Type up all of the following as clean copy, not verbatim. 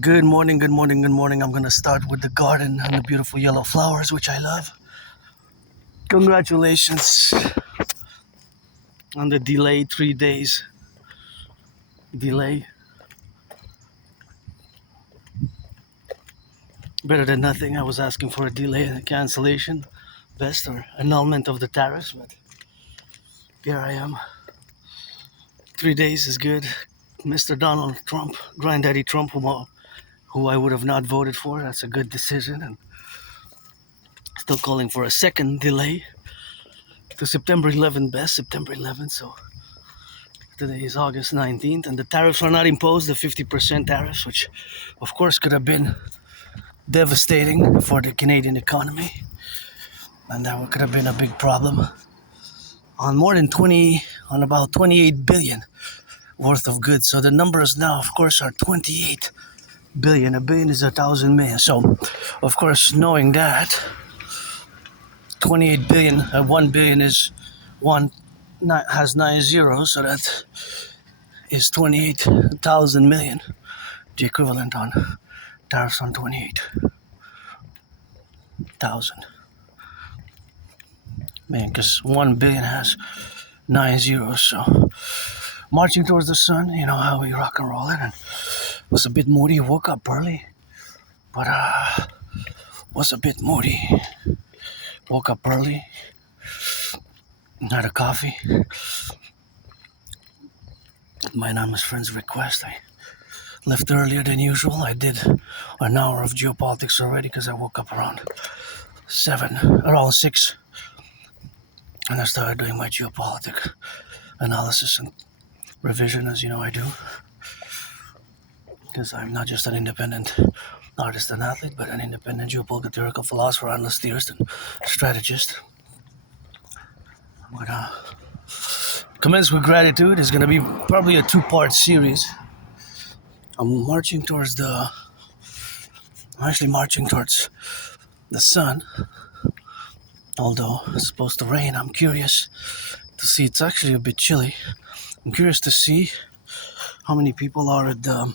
Good morning, good morning, good morning. I'm gonna start with the garden and the beautiful yellow flowers, which I love. Congratulations on the delay, 3 days delay. Better than nothing. I was asking for a delay and a cancellation, best or annulment of the tariffs, but here I am. 3 days is good. Mr. Donald Trump, Granddaddy Trump, who I would have not voted for. That's a good decision, and still calling for a second delay to September 11th, best September 11th. So today is August 19th, and the tariffs are not imposed, the 50% tariffs, which of course could have been devastating for the Canadian economy, and that could have been a big problem on about 28 billion worth of goods. So the numbers now, of course, are 28 billion. A billion is 1,000 million. So, of course, knowing that 28 billion, 1 billion is has 9 zeros, so that is 28,000 million, the equivalent on tariffs on 28,000 million, because 1 billion has 9 zeros. So marching towards the sun, you know how we rock and roll it, and was a bit moody. Woke up early, but was a bit moody. Woke up early, had a coffee. At my anonymous friend's request, I left earlier than usual. I did an hour of geopolitics already because I woke up around 6, and I started doing my geopolitic analysis and revision, as you know I do, because I'm not just an independent artist and athlete, but an independent geopolitical theoretical philosopher, analyst, theorist, and strategist. I'm gonna commence with gratitude. It's gonna be probably a 2-part series. I'm actually marching towards the sun, although it's supposed to rain. I'm curious to see. It's actually a bit chilly. I'm curious to see how many people are at the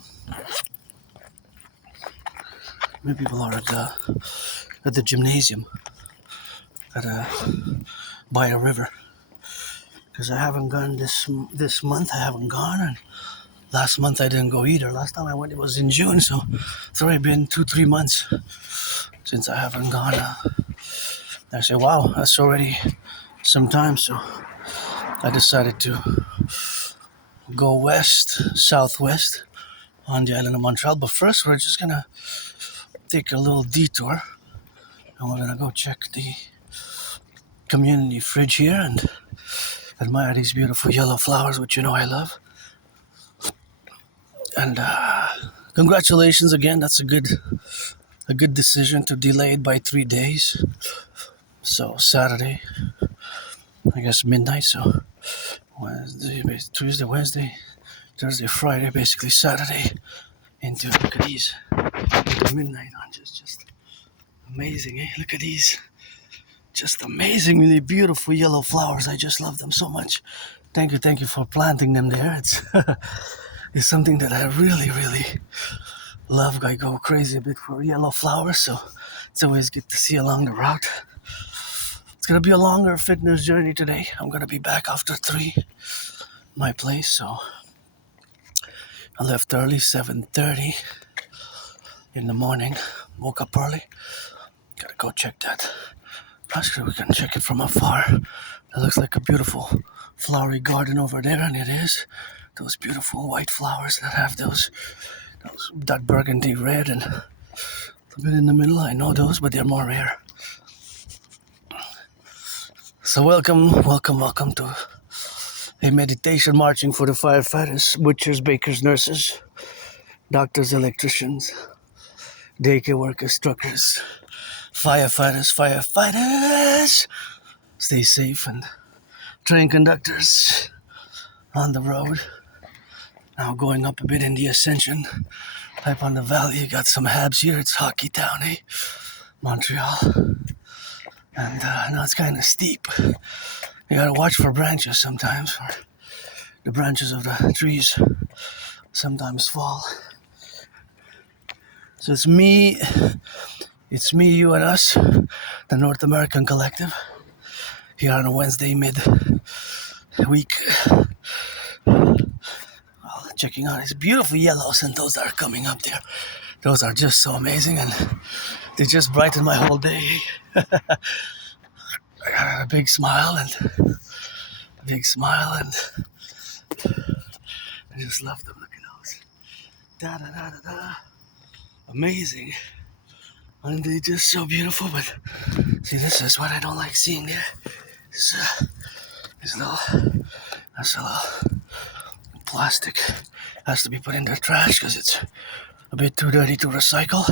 gymnasium by a river, because I haven't gone this month. I haven't gone, and last month I didn't go either. Last time I went, it was in June, so it's already been 2-3 months since I haven't gone. I said, wow, that's already some time. So I decided to go southwest on the island of Montreal. But first, we're just gonna take a little detour, and we're gonna go check the community fridge here and admire these beautiful yellow flowers, which you know I love. And congratulations again. That's a good decision to delay it by 3 days. So Saturday, I guess midnight. So Wednesday, Tuesday, Wednesday, Thursday, Friday, basically Saturday into, look at these, look at midnight on just amazing, eh? Look at these, just amazingly beautiful yellow flowers. I just love them so much. Thank you for planting them there. It's something that I really, really love. I go crazy a bit for yellow flowers, so it's always good to see along the route. It's gonna be a longer fitness journey today. I'm gonna be back after 3, my place. So I left early, 7:30 in the morning. Woke up early. Gotta go check that. Actually, we can check it from afar. It looks like a beautiful flowery garden over there, and it is. Those beautiful white flowers that have that burgundy red and a bit in the middle. I know those, but they're more rare. So welcome to a meditation marching for the firefighters, butchers, bakers, nurses, doctors, electricians, daycare workers, truckers, firefighters. Stay safe, and train conductors on the road. Now going up a bit in the ascension, up on the valley. You got some habs here. It's hockey town, eh? Montreal. And now it's kind of steep. You gotta watch for branches sometimes. For the branches of the trees sometimes fall. So it's me, you, and us, the North American Collective, here on a Wednesday mid-week. Checking out these beautiful yellows, and those that are coming up there. Those are just so amazing, and they just brighten my whole day. I got a big smile, and I just love them. Look at those. Da da da da da. Amazing. And they're just so beautiful, but see, this is what I don't like seeing there. This that's a little plastic. Has to be put in the trash because it's a bit too dirty to recycle.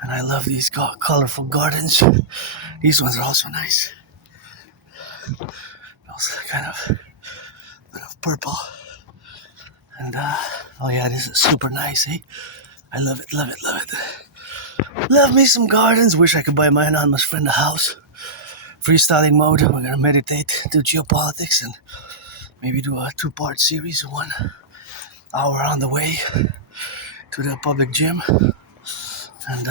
And I love these colorful gardens. These ones are also nice. Also kind of purple. And oh yeah, this is super nice, eh? I love it. Love me some gardens. Wish I could buy my anonymous friend a house. Freestyling mode. We're gonna meditate, do geopolitics, and maybe do a 2-part series, 1 hour on the way to the public gym. And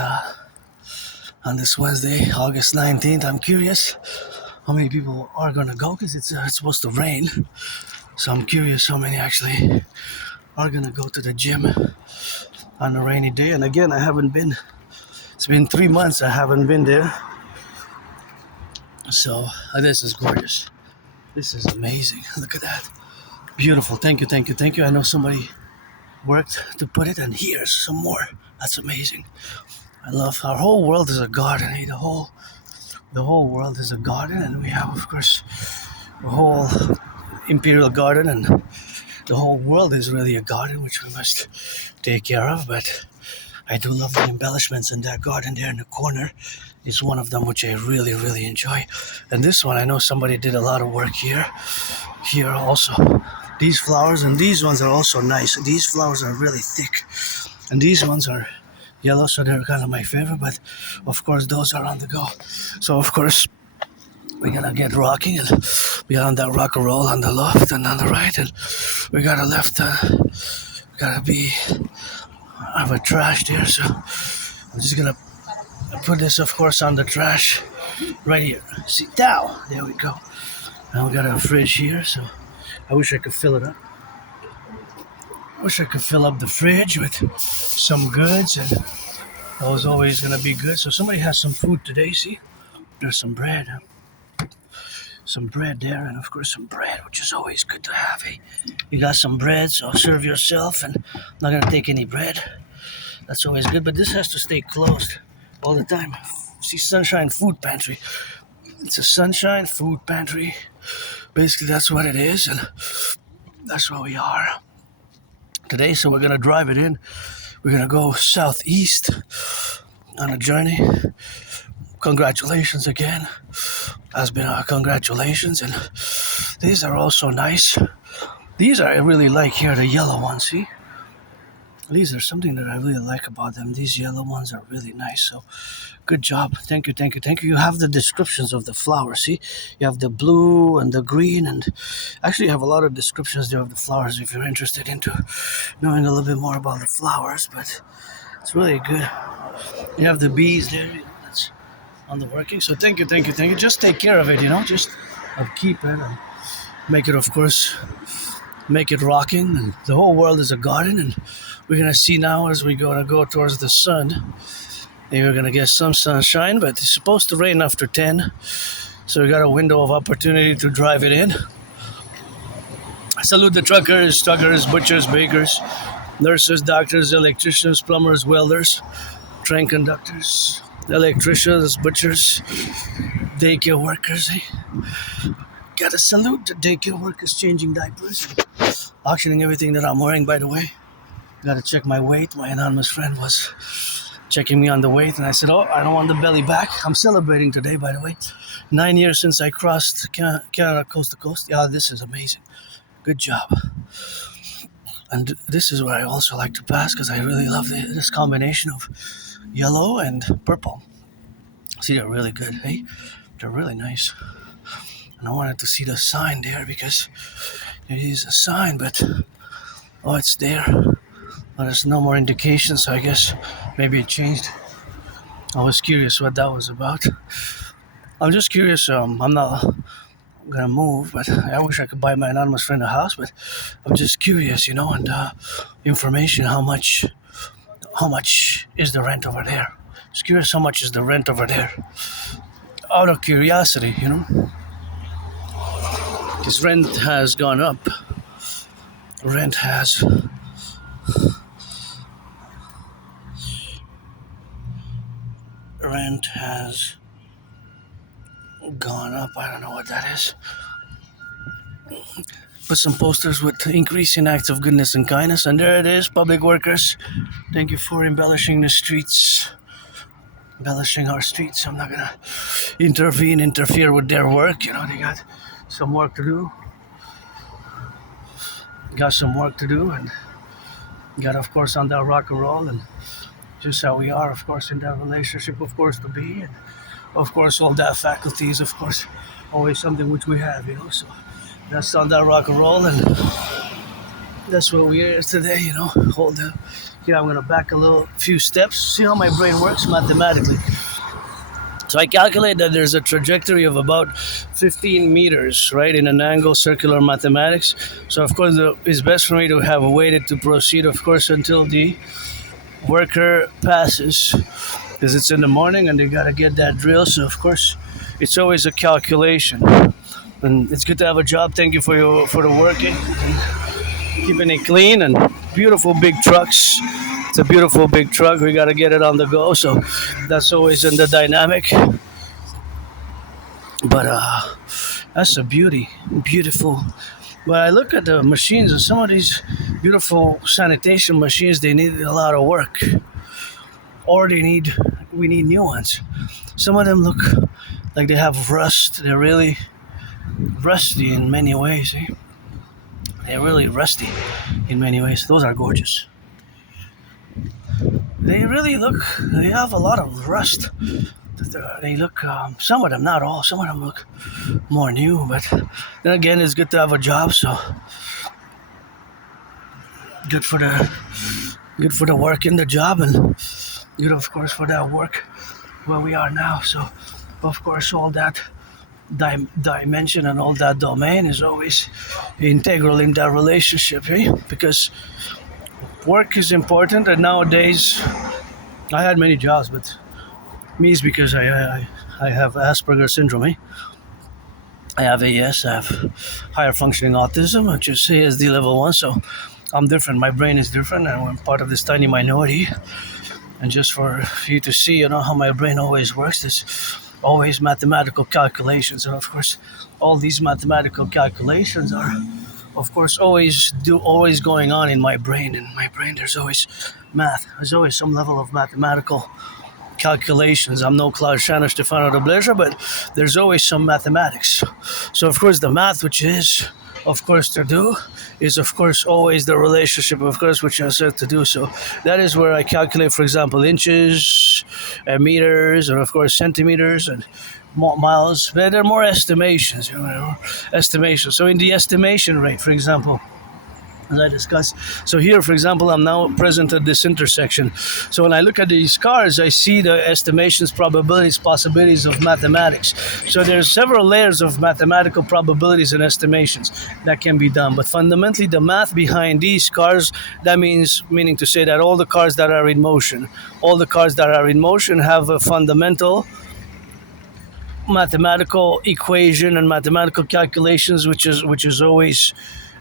on this Wednesday, August 19th, I'm curious how many people are gonna go, because it's supposed to rain. So I'm curious how many actually are gonna go to the gym on a rainy day. And again, I haven't been. It's been 3 months I haven't been there. So this is gorgeous. This is amazing. Look at that. Beautiful. Thank you. I know somebody worked to put it, and here's some more. That's amazing. I love our whole world is a garden. Eh? The whole world is a garden, and we have, of course, the whole imperial garden, and the whole world is really a garden which we must take care of. But I do love the embellishments in that garden there in the corner. It's one of them which I really, really enjoy. And this one, I know somebody did a lot of work here also. These flowers, and these ones are also nice. These flowers are really thick, and these ones are yellow, so they're kind of my favorite. But of course, those are on the go. So of course, we're gonna get rocking and be on that rock and roll on the left and on the right, and we gotta have a trash there. So I'm just gonna put this, of course, on the trash right here. See, down. There we go. And we got a fridge here, so I wish I could fill it up. Wish I could fill up the fridge with some goods, and that was always gonna be good. So somebody has some food today. See, there's some bread. Some bread there, and of course some bread, which is always good to have. Eh? You got some bread, so serve yourself, and I'm not gonna take any bread. That's always good, but this has to stay closed all the time. See, Sunshine Food Pantry. It's a Sunshine Food Pantry. Basically, that's what it is, and that's where we are today. So we're gonna drive it in. We're gonna go southeast on a journey. Congratulations again. Has been congratulations, and these are also nice. These I really like here, the yellow ones. See, these are something that I really like about them. These yellow ones are really nice. So, good job. Thank you. You have the descriptions of the flowers. See, you have the blue and the green, and actually you have a lot of descriptions there of the flowers if you're interested into knowing a little bit more about the flowers. But it's really good. You have the bees there. That's on the working. So thank you. Just take care of it, just keep it and make it, of course, make it rocking. And the whole world is a garden, and we're gonna see now as we're gonna go towards the sun. Maybe we're gonna get some sunshine, but it's supposed to rain after 10, so we got a window of opportunity to drive it in. I salute the truckers, butchers, bakers, nurses, doctors, electricians, plumbers, welders, train conductors, electricians, butchers, daycare workers. Gotta salute the daycare workers changing diapers, auctioning everything that I'm wearing, by the way. Gotta check my weight. My anonymous friend was checking me on the weight, and I said, I don't want the belly back. I'm celebrating today, by the way. 9 years since I crossed Canada coast to coast. Yeah, this is amazing. Good job. And this is what I also like to pass, because I really love this combination of yellow and purple. See, they're really good, eh? They're really nice. And I wanted to see the sign there, because there is a sign, but it's there. But there's no more indications, so I guess maybe it changed. I was curious what that was about. I'm just curious. I'm not gonna move, but I wish I could buy my anonymous friend a house. But I'm just curious, and information. How much is the rent over there? Just curious, how much is the rent over there? Out of curiosity, because rent has gone up. Rent has rent has gone up. I don't know what that is. Put some posters with increasing acts of goodness and kindness, and there it is. Public workers, thank you for embellishing the streets, embellishing our streets. I'm not gonna interfere with their work. They got some work to do. And got, of course, on that rock and roll, and just how we are, of course, in that relationship, of course, to be, and of course, all that faculties, of course, always something which we have, so that's on that rock and roll, and that's what we are today, hold up. I'm gonna back a few steps, see how my brain works mathematically. So I calculate that there's a trajectory of about 15 meters, right, in an angle circular mathematics. So of course it's best for me to have waited to proceed, of course, until the worker passes, because it's in the morning and they gotta get that drill. So of course it's always a calculation, and it's good to have a job. Thank you for the working, keeping it clean, and beautiful big trucks. It's a beautiful big truck. We got to get it on the go, so that's always in the dynamic. But that's a beautiful. But I look at the machines, and some of these beautiful sanitation machines, they need a lot of work, or we need new ones. Some of them look like they have rust. They're really rusty in many ways. They're really rusty in many ways. Those are gorgeous. They have a lot of rust. They look, some of them, not all, some of them look more new, but then again, it's good to have a job, so good for the work in the job, and good, of course, for that work where we are now. So, of course, all that dimension and all that domain is always integral in that relationship, because work is important. And nowadays, I had many jobs, but me is because I have Asperger's syndrome. I have AS, I have higher functioning autism, which is ASD level 1, so I'm different. My brain is different, and I'm part of this tiny minority. And just for you to see, how my brain always works, it's always mathematical calculations. And of course, all these mathematical calculations are, of course, always going on in my brain. In my brain, there's always math. There's always some level of mathematical calculations. I'm no Claude Shannon, Stefano de Blazer, but there's always some mathematics. So, of course, the math, which is, of course, to do, is, of course, always the relationship, of course, which I said to do. So that is where I calculate, for example, inches, and meters, and, of course, centimeters, and miles. But there are more estimations, estimations. So in the estimation rate, for example, as I discussed. So here, for example, I'm now present at this intersection. So when I look at these cars, I see the estimations, probabilities, possibilities of mathematics. So there's several layers of mathematical probabilities and estimations that can be done. But fundamentally, the math behind these cars, meaning to say that all the cars that are in motion have a fundamental mathematical equation and mathematical calculations, which is always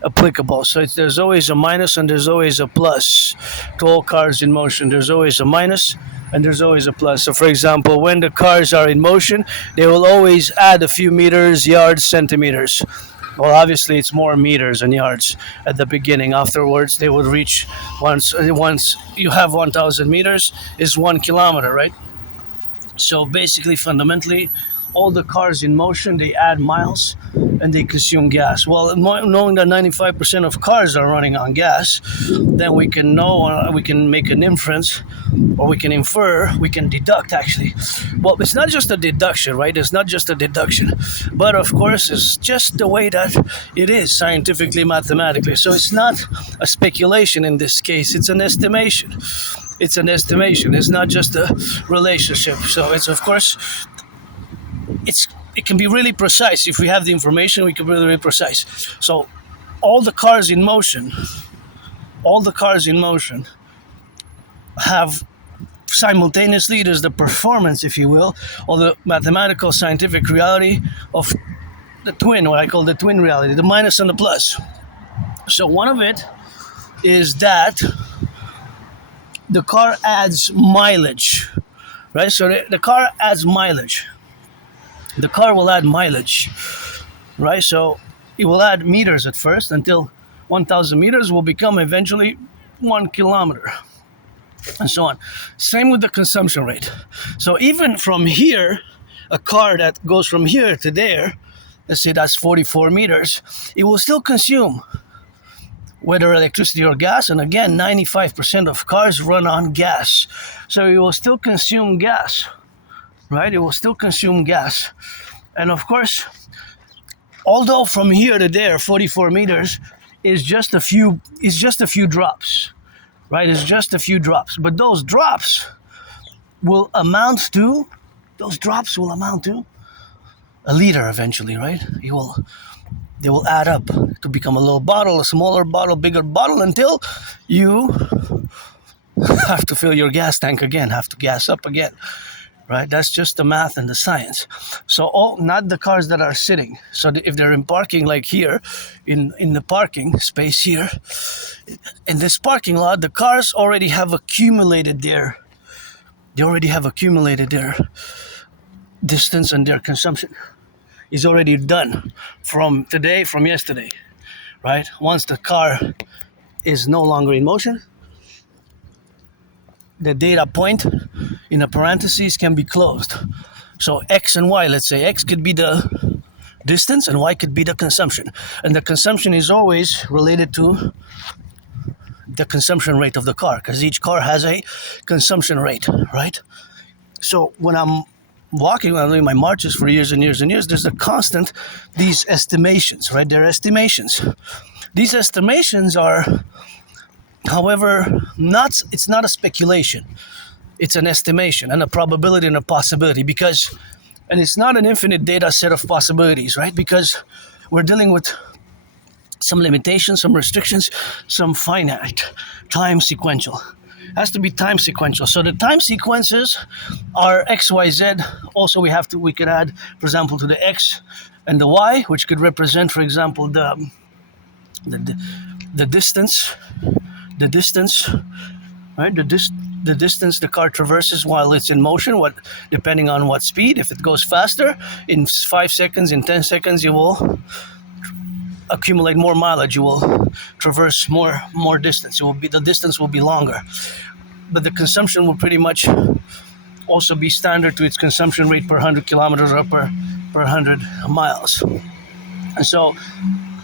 applicable. So there's always a minus and there's always a plus to all cars in motion. There's always a minus and there's always a plus. So for example, when the cars are in motion, they will always add a few meters, yards, centimeters. Well, obviously it's more meters and yards at the beginning. Afterwards, they will reach, once you have 1,000 meters, is 1 kilometer, right? So basically, fundamentally, all the cars in motion, they add miles and they consume gas. Well, knowing that 95% of cars are running on gas, then we can know, we can make an inference, or we can infer, we can deduct actually. Well, it's not just a deduction, right? It's not just a deduction, but of course it's just the way that it is scientifically, mathematically. So it's not a speculation in this case, it's an estimation. It's an estimation. It's not just a relationship. So it's, of course, it can be really precise. If we have the information, we can be really precise. So all the cars in motion have simultaneously, there's the performance, if you will, or the mathematical scientific reality of the twin, what I call the twin reality, the minus and the plus. So one of it is that the car adds mileage, right? So the car adds mileage. The car will add mileage, right? So it will add meters at first until 1,000 meters will become eventually 1 kilometer, and so on. Same with the consumption rate. So even from here, a car that goes from here to there, let's say that's 44 meters, it will still consume whether electricity or gas. And again, 95% of cars run on gas. So it will still consume gas, right? It will still consume gas. And of course, although from here to there, 44 meters is just a few drops, right? It's just a few drops. But those drops will amount to a liter eventually, right? They will add up to become a little bottle, a smaller bottle, bigger bottle, until you have to fill your gas tank again, have to gas up again, right? That's just the math and the science. So not the cars that are sitting. So if they're in parking, like here, in the parking space here, in this parking lot, the cars already have accumulated their distance and their consumption is already done from yesterday, right? Once the car is no longer in motion, the data point in a parentheses can be closed. So X and Y, let's say X could be the distance and Y could be the consumption. And the consumption is always related to the consumption rate of the car, because each car has a consumption rate, right? So when I'm walking, when I'm doing my marches for years and years and years, there's these estimations, right? They're estimations. These estimations are, however, it's not a speculation. It's an estimation and a probability and a possibility, and it's not an infinite data set of possibilities, right? Because we're dealing with some limitations, some restrictions, some finite, time sequential. It has to be time sequential. So the time sequences are X, Y, Z. Also, we could add, for example, to the X and the Y, which could represent, for example, the distance, right? The distance the car traverses while it's in motion, depending on what speed. If it goes faster, in 5 seconds, in 10 seconds, you will accumulate more mileage. You will traverse more distance. The distance will be longer, but the consumption will pretty much also be standard to its consumption rate per 100 kilometers or per 100 miles. And so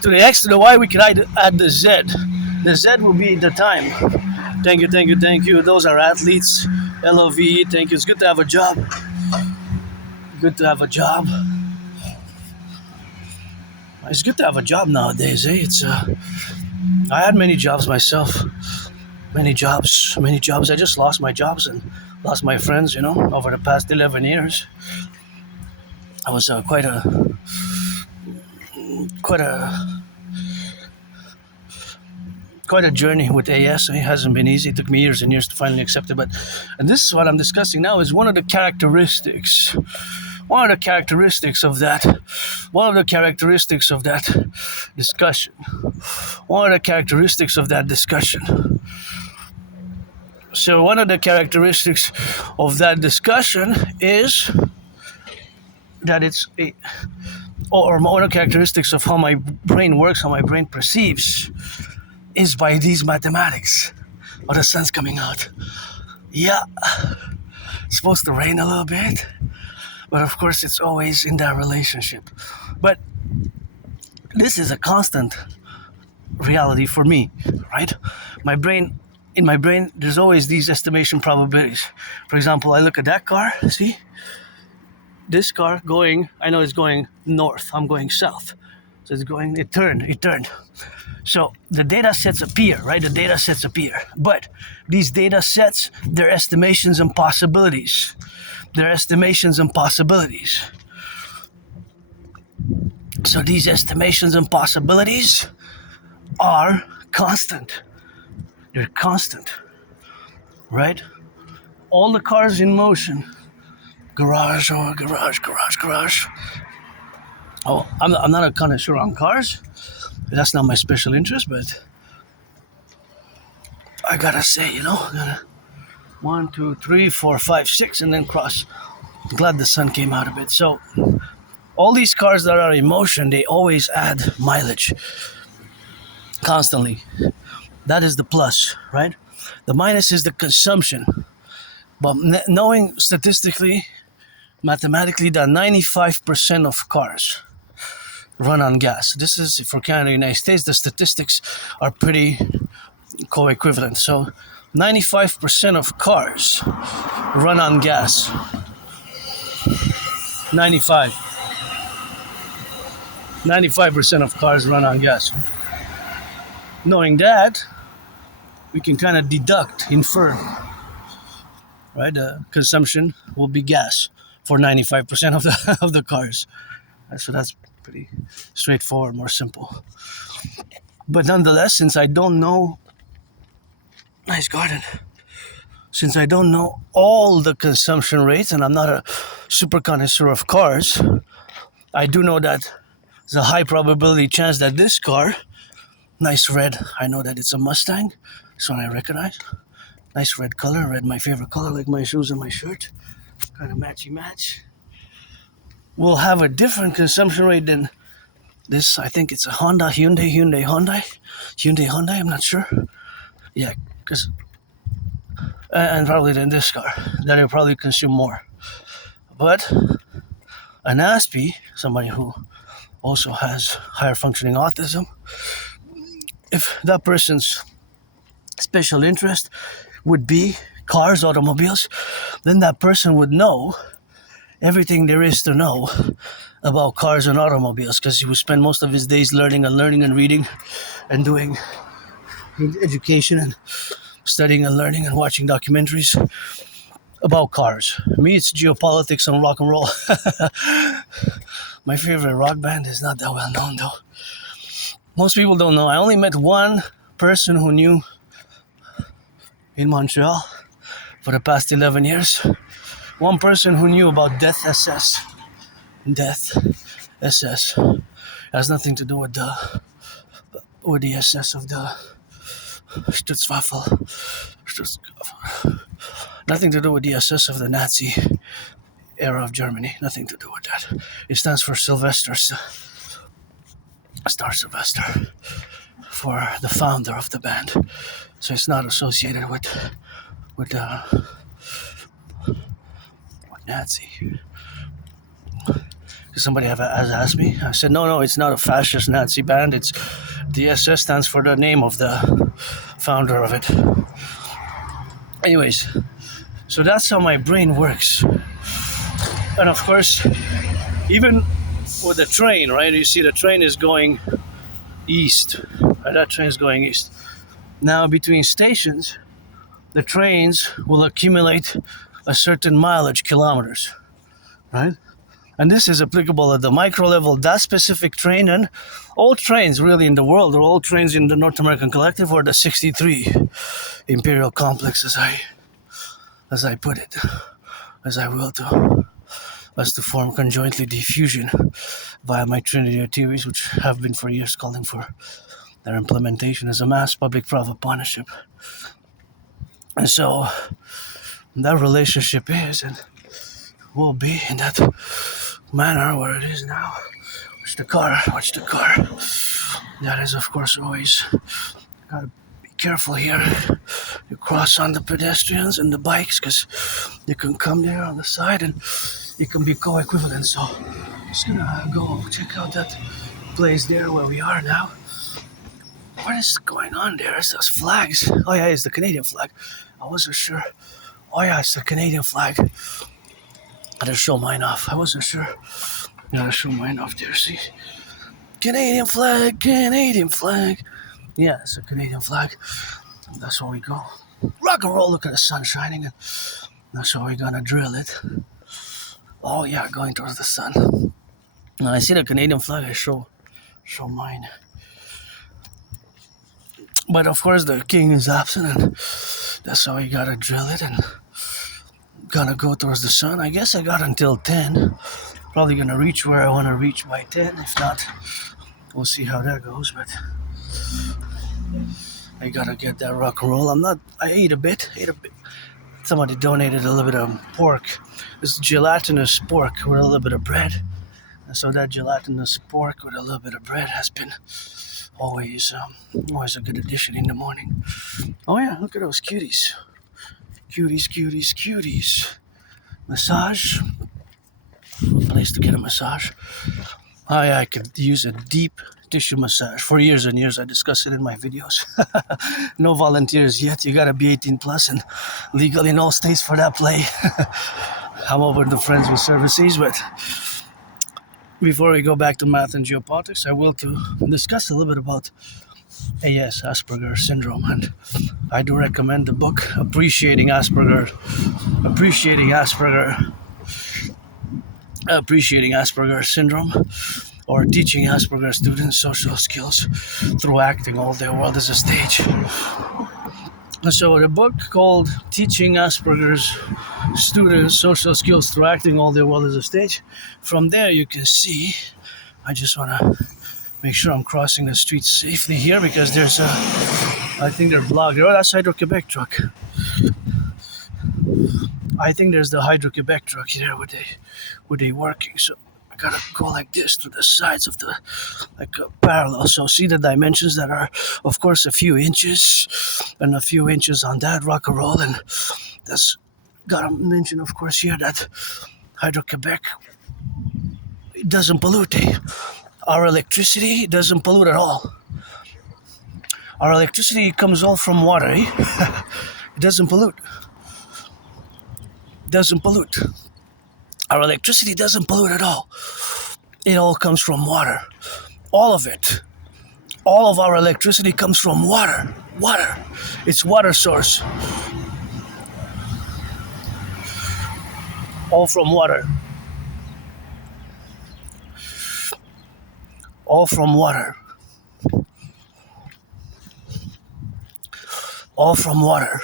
to the X to the Y, we can add the Z. The Z will be the time. Thank you. Those are athletes. LOVE. Thank you. It's good to have a job. It's good to have a job nowadays, eh? I had many jobs myself. Many jobs. I just lost my jobs and lost my friends, over the past 11 years. I was quite a journey with AS. It hasn't been easy. It took me years and years to finally accept it. And this is what I'm discussing now, is one of the characteristics of that discussion. So one of the characteristics of that discussion is that one of the characteristics of how my brain works, how my brain perceives, is by these mathematics. Oh, the sun's coming out. Yeah. It's supposed to rain a little bit. But of course, it's always in that relationship. But this is a constant reality for me, right? In my brain, there's always these estimation probabilities. For example, I look at that car, see? This car I know it's going north, I'm going south. So it turned. So the data sets appear, right? The data sets appear. But these data sets, they're estimations and possibilities. So these estimations and possibilities are constant. They're constant, right? All the cars in motion. Garage. Oh, I'm not a connoisseur on cars. That's not my special interest, but I gotta say, gotta 1, 2, 3, 4, 5, 6, and then cross. Glad the sun came out a bit. So all these cars that are in motion, they always add mileage constantly. That is the plus, right? The minus is the consumption. But knowing statistically, mathematically, that 95% of cars run on gas. This is for Canada and the United States. The statistics are pretty co-equivalent. So 95% of cars run on gas. 95% of cars run on gas. Knowing that, we can kind of infer, right? The consumption will be gas for 95% of the cars. So that's pretty straightforward, more simple. But nonetheless, since I don't know, nice garden. Since I don't know all the consumption rates, and I'm not a super connoisseur of cars, I do know that there's a high probability chance that this car, nice red, I know that it's a Mustang, this one I recognize. Nice red color, red my favorite color, like my shoes and my shirt. Kind of matchy-match. Will have a different consumption rate than this. I think it's a Hyundai, I'm not sure. Yeah, because and probably than this car, that will probably consume more. But an Aspie, somebody who also has higher functioning autism, if that person's special interest would be cars, automobiles, then that person would know everything there is to know about cars and automobiles, because he would spend most of his days learning and reading and doing education and studying and learning and watching documentaries about cars. Me, it's geopolitics and rock and roll. My favorite rock band is not that well known though. Most people don't know. I only met one person who knew in Montreal for the past 11 years. One person who knew about Death SS. Death SS. It has nothing to do with the SS of the Stutzwaffel. Nothing to do with the SS of the Nazi era of Germany. Nothing to do with that. It stands for Sylvester. Star Sylvester. For the founder of the band. So it's not associated with Nazi. Somebody has asked me. I said, no, it's not a fascist Nazi band. It's the SS stands for the name of the founder of it. Anyways, so that's how my brain works. And of course, even with the train, right? You see the train is going east. Right? That train is going east. Now, between stations, the trains will accumulate a certain mileage, kilometers, right? And this is applicable at the micro level. That specific train and all trains really in the world, or all trains in the North American Collectif, or the 63 Imperial Complex, as I put it, as I will to, as to form conjointly diffusion via my Trinity of theories, which have been for years calling for their implementation as a mass public-private partnership. And so that relationship is and will be in that manner where it is now. Watch the car. That is, of course, always gotta be careful here. You cross on the pedestrians and the bikes because you can come there on the side and you can be co-equivalent. So I'm just gonna go check out that place there where we are now. What is going on there? It's those flags. Oh yeah, it's the Canadian flag. I wasn't sure. Oh yeah, it's the Canadian flag. Gotta show mine off. I wasn't sure. Gotta show mine off there, see? Canadian flag, Canadian flag. Yeah, it's a Canadian flag. That's where we go. Rock and roll, look at the sun shining. And that's where we're gonna drill it. Oh yeah, going towards the sun. When I see the Canadian flag, I show mine. But of course the king is absent and that's how you gotta drill it and gonna go towards the sun. I guess I got until 10. Probably gonna reach where I wanna reach by 10. If not, we'll see how that goes. But I gotta get that rock and roll. I ate a bit. Somebody donated a little bit of pork. It's gelatinous pork with a little bit of bread. And so that gelatinous pork with a little bit of bread has been always a good addition in the morning. Oh yeah, look at those cuties. Cuties. Massage. Place to get a massage. Oh yeah, I could use a deep tissue massage. For years and years, I discuss it in my videos. No volunteers yet. You gotta be 18 plus and legal in all states for that play. I'm over the Friends with Services, but before we go back to math and geopolitics, I will to discuss a little bit about AS, Asperger's syndrome, and I do recommend the book Appreciating Asperger's syndrome, or teaching Asperger's students social skills through acting all their world as a stage. And so the book called Teaching Asperger's Students Social Skills Through Acting All Their World as a Stage. From there you can see, I just want to make sure I'm crossing the street safely here because there's I think they're blocked. Oh, that's Hydro-Quebec truck. I think there's the Hydro-Quebec truck here where they working. So I gotta go like this to the sides of the, like parallel. So see the dimensions that are, of course, a few inches and a few inches on that rock and roll. And that's gotta mention, of course, here that Hydro-Quebec doesn't pollute. Our electricity doesn't pollute at all. Our electricity comes all from water. It doesn't pollute. Our electricity doesn't pollute at all. It all comes from water. All of it. All of our electricity comes from water. It's water source. All from water. All from water.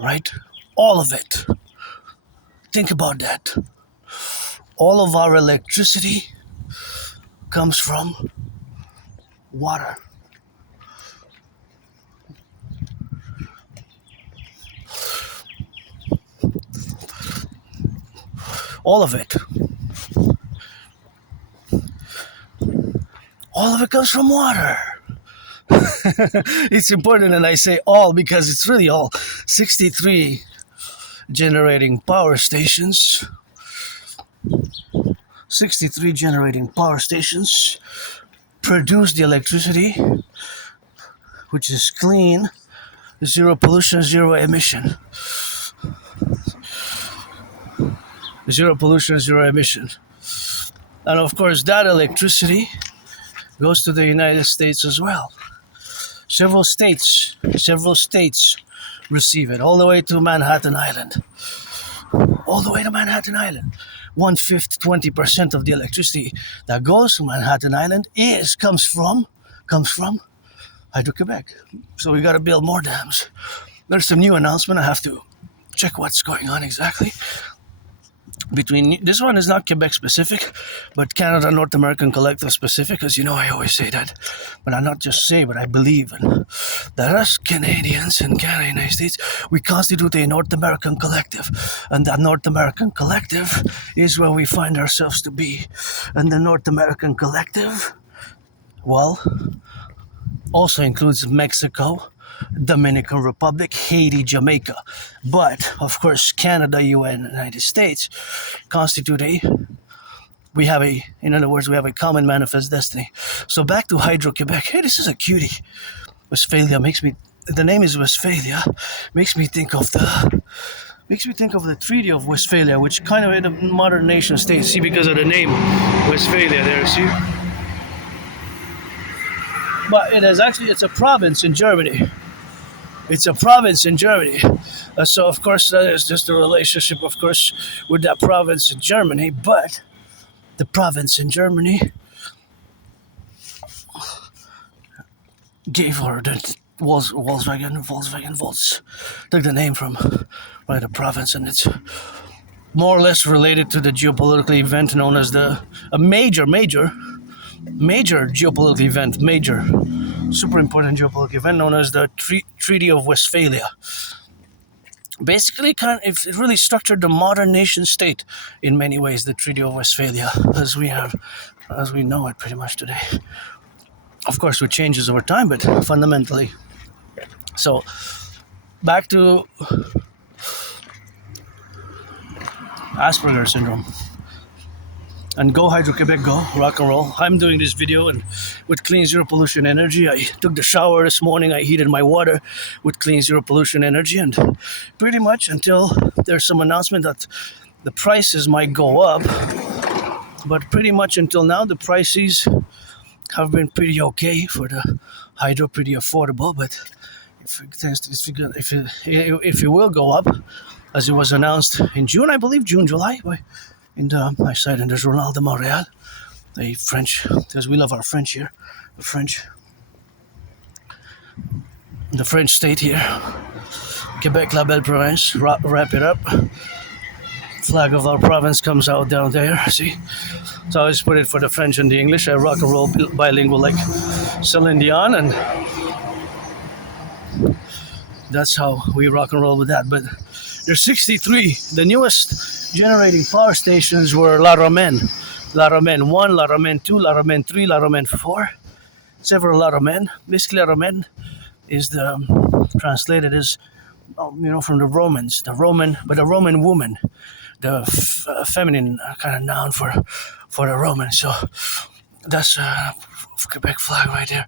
Right? All of it. Think about that. All of our electricity comes from water. All of it. All of it comes from water. It's important that I say all because it's really all. 63 generating power stations. 63 generating power stations produce the electricity, which is clean, zero pollution, zero emission. Zero pollution, zero emission. And of course, that electricity goes to the United States as well. Several states receive it, all the way to Manhattan Island. 1/5, 20% of the electricity that goes to Manhattan Island comes from Hydro-Quebec. So we got to build more dams. There's some new announcement. I have to check what's going on exactly. This one is not Quebec specific, but Canada North American Collective specific, because I always say that, but I not just say, but I believe in that us Canadians in Canada, United States, we constitute a North American collective, and that North American collective is where we find ourselves to be. And the North American collective, well, also includes Mexico, Dominican Republic, Haiti, Jamaica. But of course, Canada, UN, United States constitute in other words, we have a common manifest destiny. So back to Hydro-Quebec. Hey, this is a cutie. Westphalia the name is Westphalia, makes me think of the Treaty of Westphalia, which kind of in a modern nation state. See, because of the name Westphalia there, see? But it's a province in Germany. It's a province in Germany. So, of course, that is just a relationship, of course, with that province in Germany. But the province in Germany gave her the Volkswagen took the name from the province, and it's more or less related to the geopolitical event known as a major geopolitical event, super important geopolitical event known as the Treaty of Westphalia. Basically, it really structured the modern nation state in many ways. The Treaty of Westphalia, as we know it pretty much today. Of course, with changes over time, but fundamentally. So, back to Asperger's syndrome. And go Hydro-Quebec, go, rock and roll. I'm doing this video and with clean zero pollution energy. I took the shower this morning. I heated my water with clean zero pollution energy, and pretty much until there's some announcement that the prices might go up. But pretty much until now, the prices have been pretty okay for the hydro, pretty affordable. But if it will go up, as it was announced in June, I believe, July, I cited in the Journal de Montréal, the French, because we love our French here, the French state here, Quebec, la belle province, wrap it up. Flag of our province comes out down there, see? So I always put it for the French and the English. I rock and roll bilingual like Celine Dion, and that's how we rock and roll with that. But there's 63. The newest generating power stations were La Romaine 1, La Romaine 2, La Romaine 3, La Romaine 4. Several La Romaine. Basically, La Romaine is translated as, from the Romans. The Roman woman. The feminine kind of noun for the Roman. So that's Quebec flag right there.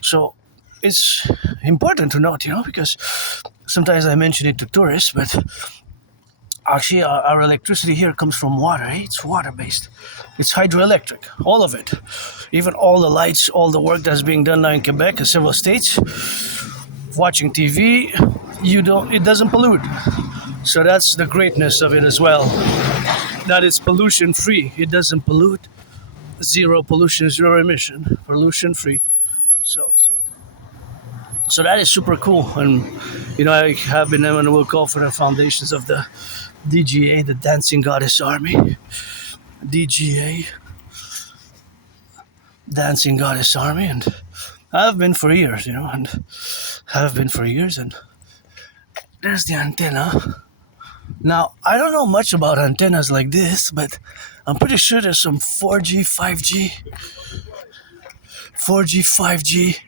So it's important to note, because sometimes I mention it to tourists, but actually our electricity here comes from water. It's water-based. It's hydroelectric, all of it. Even all the lights, all the work that's being done now in Quebec and several states, watching TV, it doesn't pollute. So that's the greatness of it as well, that it's pollution-free. It doesn't pollute. Zero pollution, zero emission, pollution-free. So that is super cool. And, I have been and will call for the foundations of the DGA, the Dancing Goddess Army. DGA, Dancing Goddess Army. And I've been for years, and there's the antenna. Now, I don't know much about antennas like this, but I'm pretty sure there's some 4G, 5G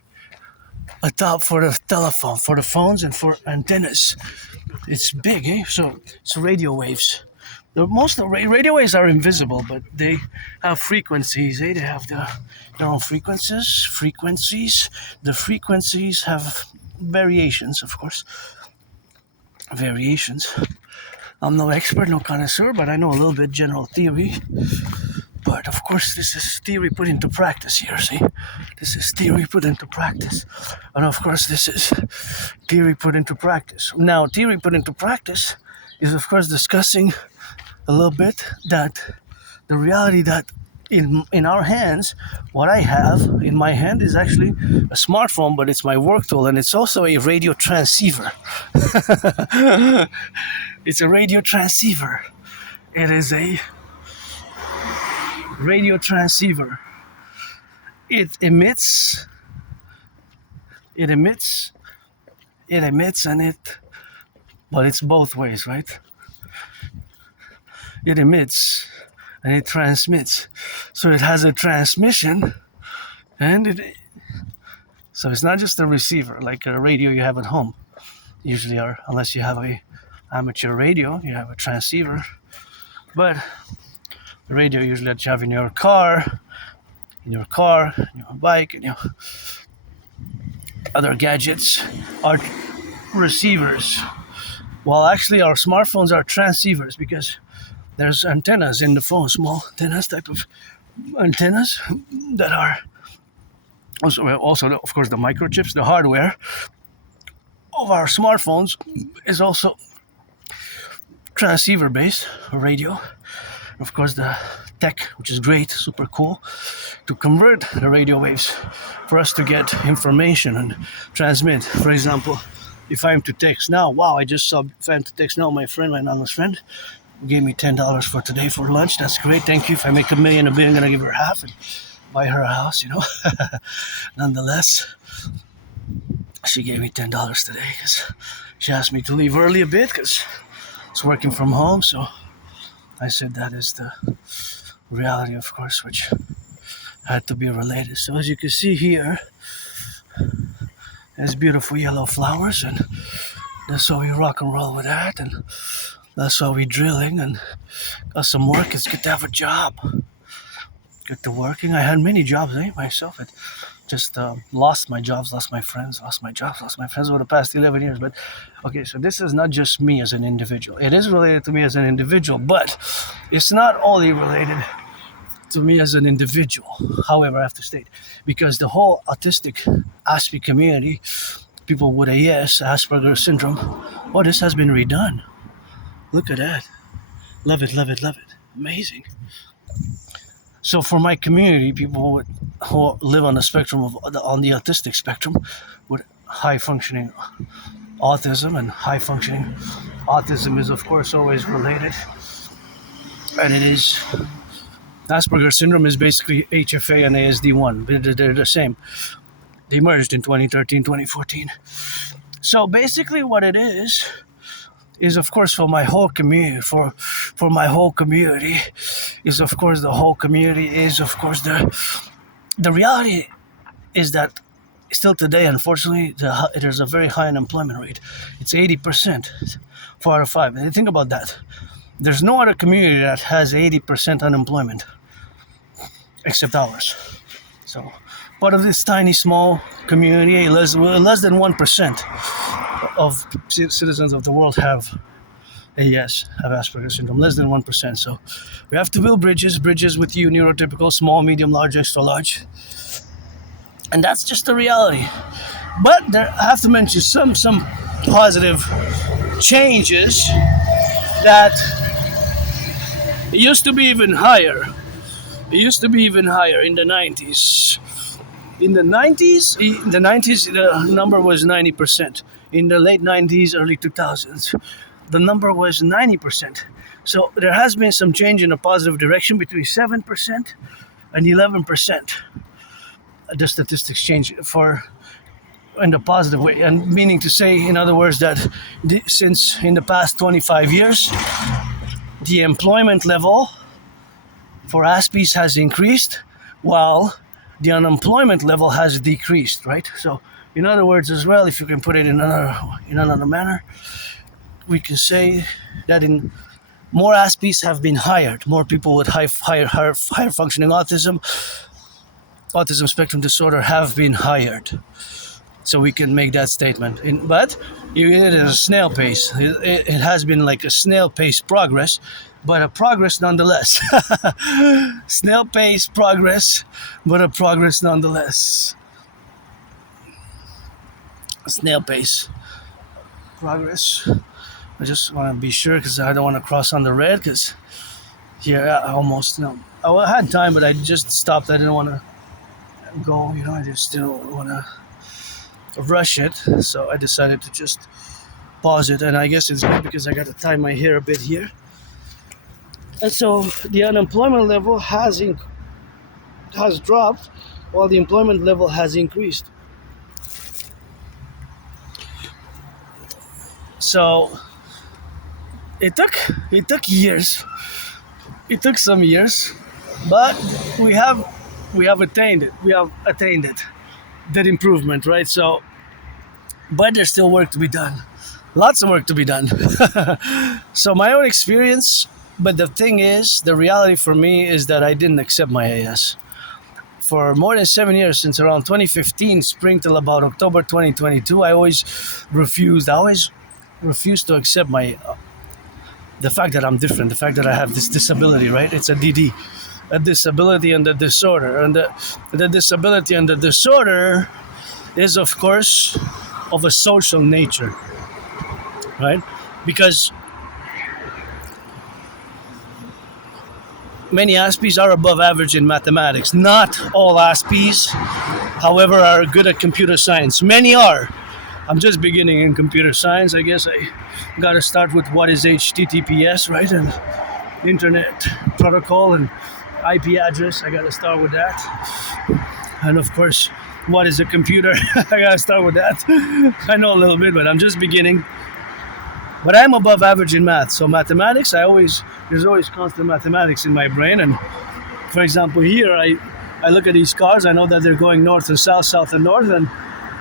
atop for the telephone, for the phones, and for antennas. It's big, So it's radio waves. Most of the radio waves are invisible, but they have frequencies, They have their own frequencies. The frequencies have variations, of course. I'm no expert, no connoisseur, but I know a little bit general theory. But of course, this is theory put into practice here, see? This is theory put into practice. And of course, this is theory put into practice. Now, theory put into practice is, of course, discussing a little bit that the reality that in our hands, what I have in my hand is actually a smartphone, but it's my work tool, and it's also a radio transceiver. It's a radio transceiver. It is a radio transceiver. It emits, but it's both ways, right? It emits and it transmits. So it has a transmission, and So it's not just a receiver like a radio you have at home. Usually, or unless you have a amateur radio, you have a transceiver. But the radio usually that you have in your car, in your bike, and your other gadgets are receivers. Well, actually, our smartphones are transceivers because there's antennas in the phone, small antennas, type of antennas that are also of course, the microchips, the hardware of our smartphones is also transceiver based radio. Of course, the tech, which is great, super cool, to convert the radio waves for us to get information and transmit. For example, if I'm to text now, wow, I just saw, if I'm to text now, my anonymous friend gave me $10 for today for lunch. That's great, thank you. If I make $1 million, I'm gonna give her half and buy her a house, Nonetheless, she gave me $10 today because she asked me to leave early a bit because it's working from home. So I said that is the reality, of course, which had to be related. So as you can see here, there's beautiful yellow flowers, and that's why we rock and roll with that, and that's why we're drilling and got some work. It's good to have a job. Good to working. I had many jobs, myself. I just lost my jobs, lost my friends, lost my friends over the past 11 years. But okay, so this is not just me as an individual. It is related to me as an individual, but it's not only related to me as an individual. However, I have to state, because the whole autistic Aspie community, people with AS, Asperger's syndrome, this has been redone. Look at that. Love it, love it, love it. Amazing. So for my community, people who live on the spectrum on the autistic spectrum, with high functioning autism, and high functioning autism is of course always related, and it is Asperger's syndrome is basically HFA and ASD1. They're the same. They merged in 2013, 2014. So basically, what it is of course for my whole community, for my whole community, is of course the whole community is of course the reality is that still today, unfortunately, there's a very high unemployment rate. It's 80%, 4 out of 5. And think about that. There's no other community that has 80% unemployment except ours. So part of this tiny small community, less than 1% of citizens of the world have Asperger's syndrome, less than 1%. So we have to build bridges with you, neurotypical, small, medium, large, extra large. And that's just the reality. But I have to mention some positive changes, that it used to be even higher. It used to be even higher in the 90s. In the 90s, the number was 90%. In the late 90s, early 2000s, the number was 90%. So there has been some change in a positive direction between 7% and 11%. The statistics change in the positive way, and meaning to say, in other words, that since in the past 25 years, the employment level for Aspies has increased, while the unemployment level has decreased, right? So, in other words, as well, if you can put it in another manner, we can say that more Aspies have been hired, more people with higher functioning autism spectrum disorder have been hired. So we can make that statement. But it is a snail pace. It has been like a snail pace progress, but a progress nonetheless. Snail pace progress, but a progress nonetheless. Snail pace progress. I just want to be sure because I don't want to cross on the red, because here I almost, I had time, but I just stopped. I didn't want to go, I just didn't want to rush it, so I decided to just pause it. And I guess it's good because I got to tie my hair a bit here. And so the unemployment level has dropped, while the employment level has increased. So it took years. It took some years, but we have attained it. We have attained it. that improvement, right? So, but there's still work to be done. Lots of work to be done. So my own experience, but the thing is, the reality for me is that I didn't accept my AS. For more than 7 years, since around 2015, spring till about October 2022, I always refused to accept the fact that I'm different, the fact that I have this disability, right? It's a dedie, a disability and a disorder. And the disability and the disorder is, of course, of a social nature, right? Because many Aspies are above average in mathematics. Not all Aspies, however, are good at computer science. Many are. I'm just beginning in computer science. I guess I got to start with what is HTTPS, right? And Internet Protocol and IP address. I got to start with that. And of course, what is a computer? I got to start with that. I know a little bit, but I'm just beginning. But I'm above average in math. So mathematics, there's always constant mathematics in my brain. And for example, here I look at these cars. I know that they're going north and south, south and north, and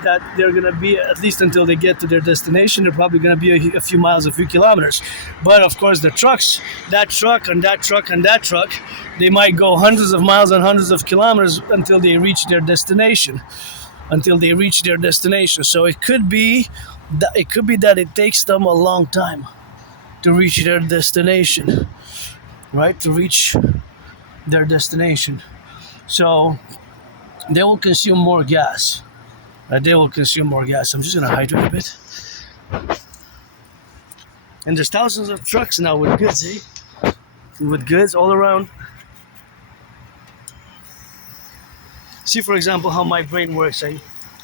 that they're going to be, at least until they get to their destination, they're probably going to be a few miles, a few kilometers. But of course, the trucks, that truck and that truck and that truck, they might go hundreds of miles and hundreds of kilometers until they reach their destination. So it could be that it takes them a long time to reach their destination, right? To reach their destination. So they will consume more gas. I'm just going to hydrate a bit. And there's thousands of trucks now with goods, With goods all around. See, for example, how my brain works.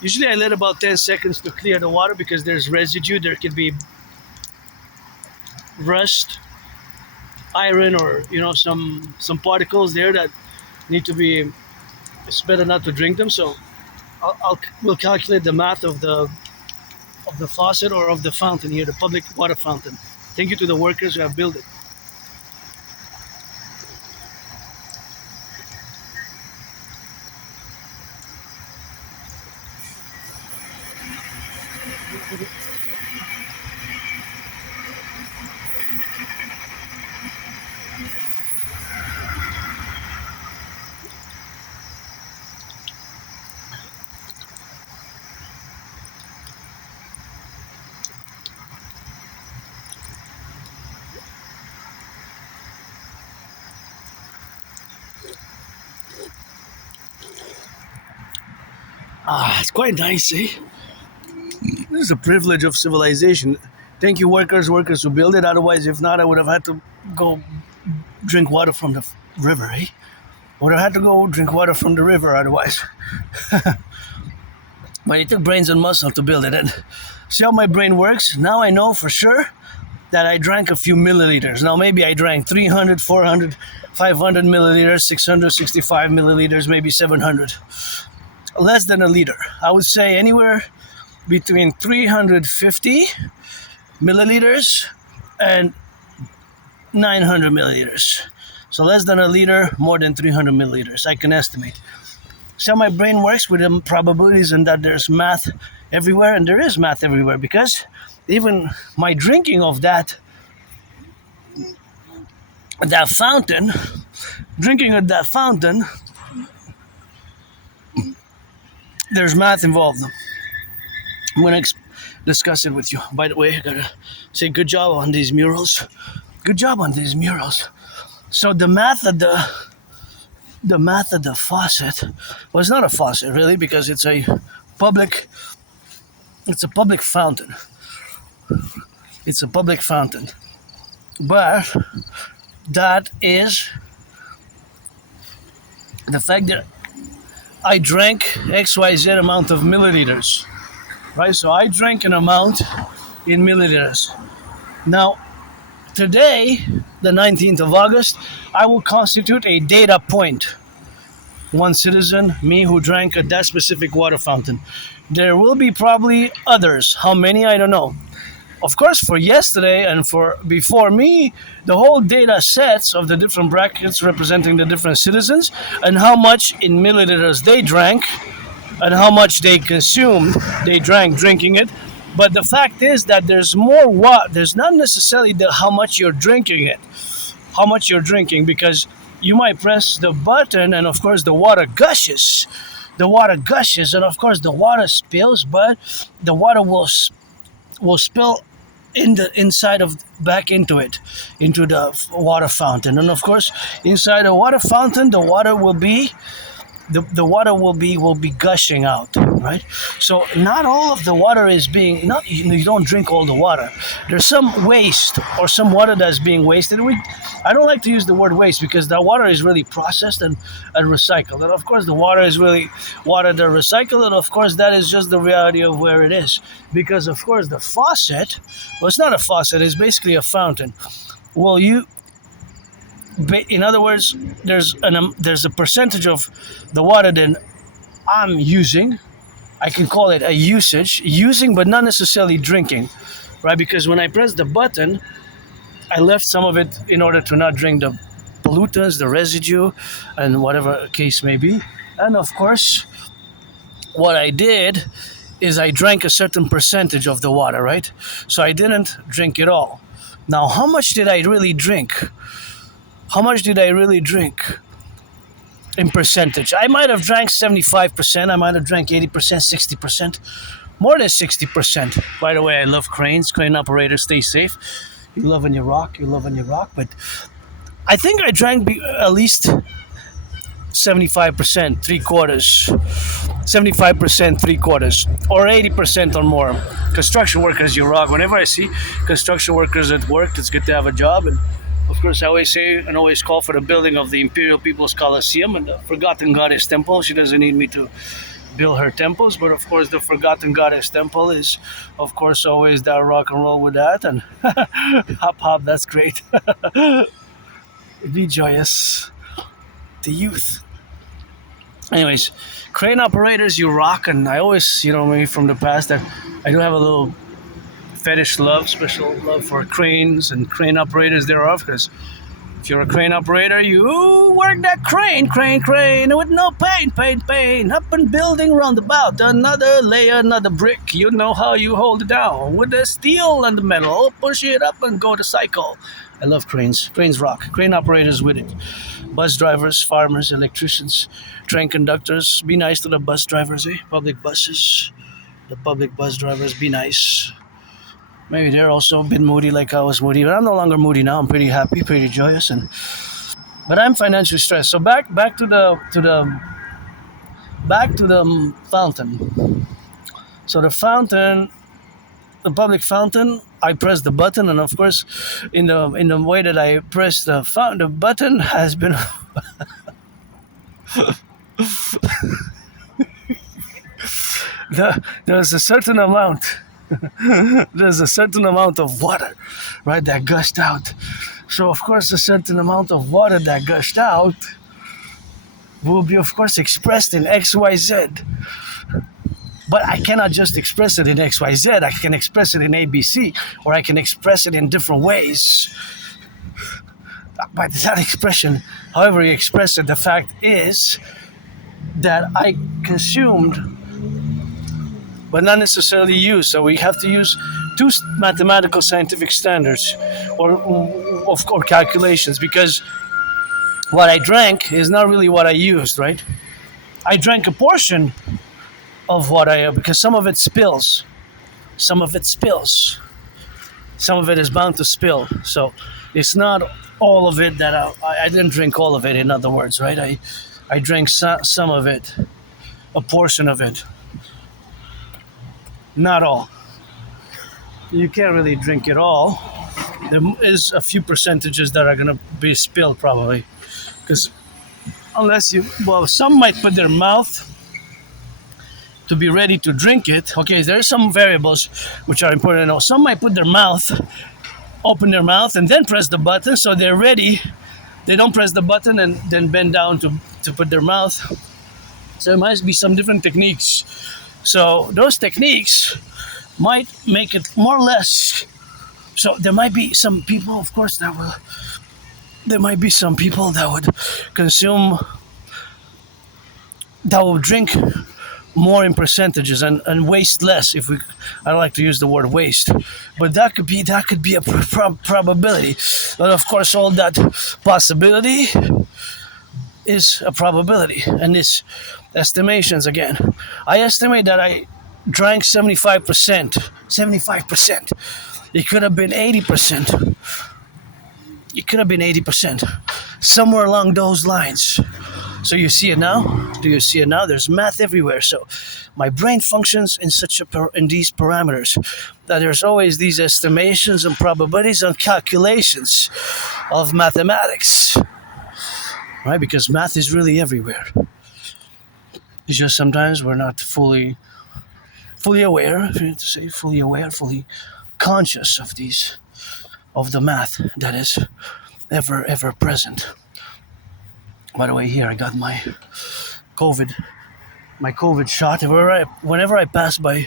Usually I let about 10 seconds to clear the water because there's residue. There could be rust, iron, or some particles there that need to be. It's better not to drink them. So we'll calculate the math of the faucet or of the fountain here, the public water fountain. Thank you to the workers who have built it. It's quite nice, This is a privilege of civilization. Thank you, workers who build it. Otherwise, if not, I would have had to go drink water from the river, Would have had to go drink water from the river otherwise. But it took brains and muscle to build it. And see how my brain works? Now I know for sure that I drank a few milliliters. Now maybe I drank 300, 400, 500 milliliters, 665 milliliters, maybe 700. Less than a liter. I would say anywhere between 350 milliliters and 900 milliliters. So less than a liter, more than 300 milliliters. I can estimate. So my brain works with the probabilities and that there's math everywhere, and there is math everywhere because even my drinking of that fountain, there's math involved. I'm going to discuss it with you. By the way, I got to say good job on these murals. So the math of the faucet, well, it's not a faucet really because it's a public fountain. But that is the fact that I drank XYZ amount of milliliters, right? So I drank an amount in milliliters. Now, today, the 19th of August, I will constitute a data point. One citizen, me, who drank at that specific water fountain. There will be probably others. How many, I don't know. Of course, for yesterday and for before me, the whole data sets of the different brackets representing the different citizens and how much in milliliters they drank and how much they consumed, they drank drinking it. But the fact is that there's more what there's not necessarily the how much you're drinking it, how much you're drinking, because you might press the button and of course the water gushes. The water gushes and of course the water spills, but the water will spill in the inside of back into it, into the water fountain. And of course inside the water fountain the water will be the water will be gushing out, right? So not all of the water is being not you don't drink all the water. There's some waste or some water that's being wasted. I don't like to use the word waste because the water is really processed and recycled. And of course the water is really water that recycled, and of course that is just the reality of where it is. Because of course the faucet, well, it's not a faucet, it's basically a fountain. Well, in other words, there's a percentage of the water that I'm using. I can call it a using, but not necessarily drinking, right? Because when I press the button, I left some of it in order to not drink the pollutants, the residue, and whatever case may be. And of course, what I did is I drank a certain percentage of the water, right? So I didn't drink it all. Now, how much did I really drink? How much did I really drink in percentage? I might have drank 75%. I might have drank 80%, 60%. More than 60%. By the way, I love cranes. Crane operators, stay safe. You love when you rock. But I think I drank at least 75%, three quarters. 75%, three quarters. Or 80% or more. Construction workers, you rock. Whenever I see construction workers at work, it's good to have a job. And of course, I always say and always call for the building of the Imperial People's Colosseum and the Forgotten Goddess Temple. She doesn't need me to build her temples, but of course, the Forgotten Goddess Temple is, of course, always that rock and roll with that. And hop, hop, that's great. Be joyous. The youth. Anyways, crane operators, you rock. And I always, maybe from the past, that I do have a little fetish love, special love for cranes and crane operators thereof, because if you're a crane operator, you work that crane with no pain, up and building roundabout, another layer, another brick, you know how you hold it down, with the steel and the metal, push it up and go to cycle. I love cranes rock, crane operators with it, bus drivers, farmers, electricians, train conductors, be nice to the bus drivers, public buses, the public bus drivers, be nice. Maybe they're also a bit moody like I was moody, but I'm no longer moody now. I'm pretty happy, pretty joyous, but I'm financially stressed. So back to the fountain. So the fountain, the public fountain, I press the button, and of course, in the way that I press the button has been there's a certain amount. There's a certain amount of water, right, that gushed out. So, of course, a certain amount of water that gushed out will be, of course, expressed in XYZ. But I cannot just express it in XYZ. I can express it in ABC, or I can express it in different ways. By that expression, however you express it, the fact is that I consumed but not necessarily used. So we have to use two mathematical scientific standards or calculations, because what I drank is not really what I used, right? I drank a portion of what because some of it spills. Some of it is bound to spill. So it's not all of it that I didn't drink all of it, in other words, right? I drank some of it, a portion of it. Not all. You can't really drink it all. There is a few percentages that are going to be spilled probably. Because some might put their mouth to be ready to drink it. Okay, there are some variables which are important to know. Some might put their mouth, open their mouth, and then press the button, so they're ready. They don't press the button and then bend down to put their mouth. So there might be some different techniques. So those techniques might make it more or less. So there might be some people, of course, there might be some people that would consume, that will drink more in percentages and waste less. If we, I don't like to use the word waste, but that could be a probability. But of course, all that possibility is a probability, and it's estimations again. I estimate that I drank 75%. 75%. It could have been 80%. It could have been 80%. Somewhere along those lines. So you see it now? Do you see it now? There's math everywhere. So my brain functions in in these parameters that there's always these estimations and probabilities and calculations of mathematics, right? Because math is really everywhere. It's just sometimes we're not fully aware, if you need to say fully aware, fully conscious of the math that is ever present. By the way, here I got my COVID shot. Whenever I pass by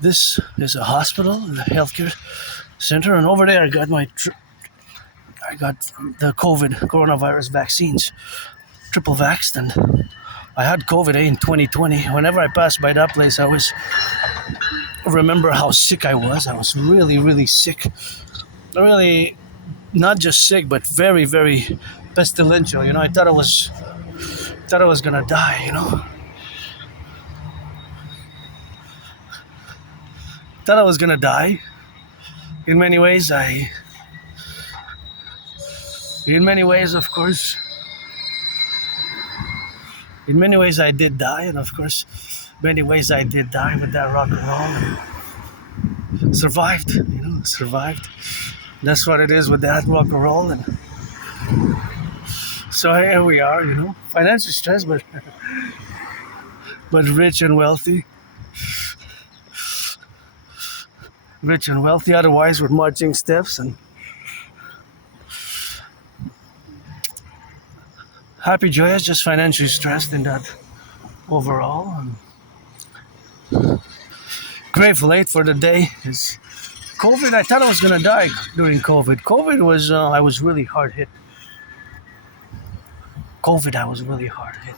this, there's a hospital, a healthcare center, and over there I got the coronavirus vaccines, triple vaxxed, and I had COVID in 2020. Whenever I passed by that place, I remember how sick I was. I was really, really sick. Really, not just sick, but very, very pestilential. I thought I was gonna die. Thought I was gonna die. In many ways, of course. In many ways, I did die, and of course, many ways I did die with that rock and roll. And survived. Survived. That's what it is with that rock and roll, and so here we are. Financial stress, but rich and wealthy. Rich and wealthy. Otherwise, with marching steps and happy, joyous, just financially stressed in that overall. And grateful late for the day. It's COVID. I thought I was gonna die during COVID. COVID was I was really hard hit. COVID, I was really hard hit.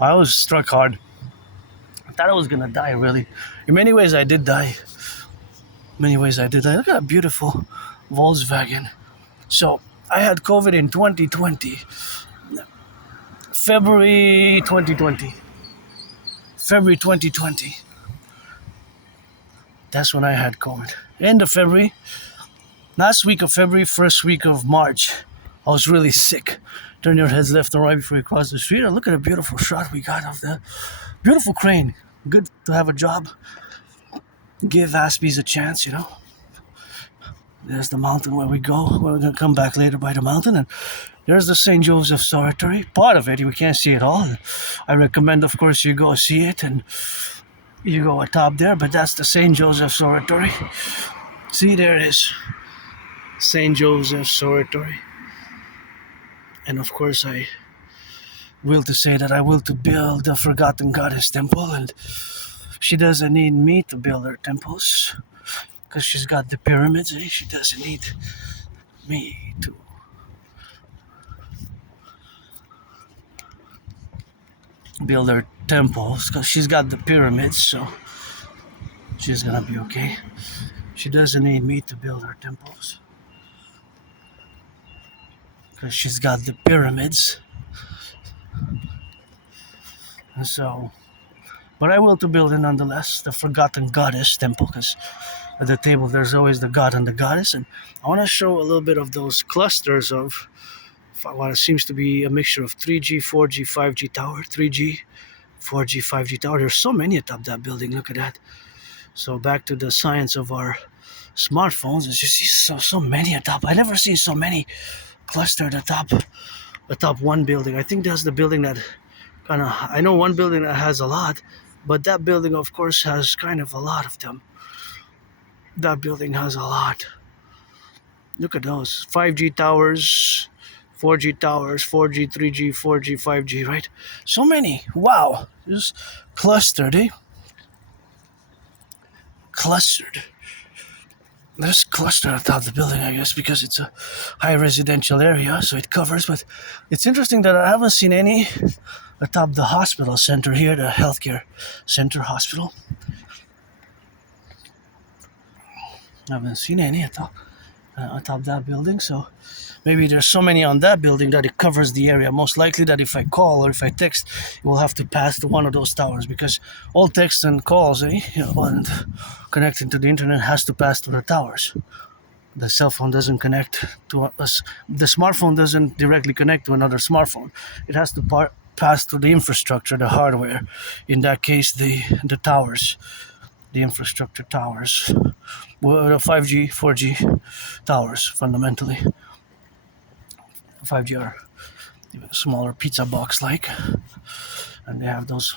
I was struck hard. I thought I was gonna die, really. In many ways, I did die. Look at a beautiful Volkswagen. So, I had COVID in 2020. February 2020. That's when I had COVID. End of February. Last week of February, first week of March. I was really sick. Turn your heads left and right before you cross the street. And look at a beautiful shot we got of that beautiful crane. Good to have a job. Give Aspies a chance, There's the mountain where we go. We're going to come back later by the mountain. And there's the St. Joseph's Oratory. Part of it. We can't see it all. I recommend, of course, you go see it. And you go atop there. But that's the St. Joseph's Oratory. See, there it is. St. Joseph's Oratory. And, of course, I will to build the Forgotten Goddess Temple. And she doesn't need me to build her temples. Because she's got the pyramids, she doesn't need me to build her temples, because she's got the pyramids, so she's gonna be okay. She doesn't need me to build her temples, because she's got the pyramids. And so, but I will to build it nonetheless, the Forgotten Goddess Temple, because at the table there's always the god and the goddess, and I want to show a little bit of those clusters of what seems to be a mixture of 3G, 4G, 5G tower, 3G, 4G, 5G tower. There's so many atop that building. Look at that. So back to the science of our smartphones, as you see, so many atop. I never seen so many clustered atop one building. I think that's the building that I know one building that has a lot, but that building, of course, has kind of a lot of them. That building has a lot. Look at those 5G towers, 4G towers, 4G, 3G, 4G, 5G, right? So many. Wow. Just clustered, Clustered. there's cluster atop the building, I guess, because it's a high residential area, so it covers. But it's interesting that I haven't seen any atop the hospital center here, the healthcare center hospital. I haven't seen any atop that building, so maybe there's so many on that building that it covers the area. Most likely that if I call or if I text, it will have to pass to one of those towers, because all texts and calls, and connecting to the internet has to pass through the towers. The cell phone doesn't connect to us. The smartphone doesn't directly connect to another smartphone. It has to pass through the infrastructure, the hardware. In that case, the towers, the infrastructure towers, well, the 5G, 4G towers, fundamentally. 5G are smaller pizza box like, and they have those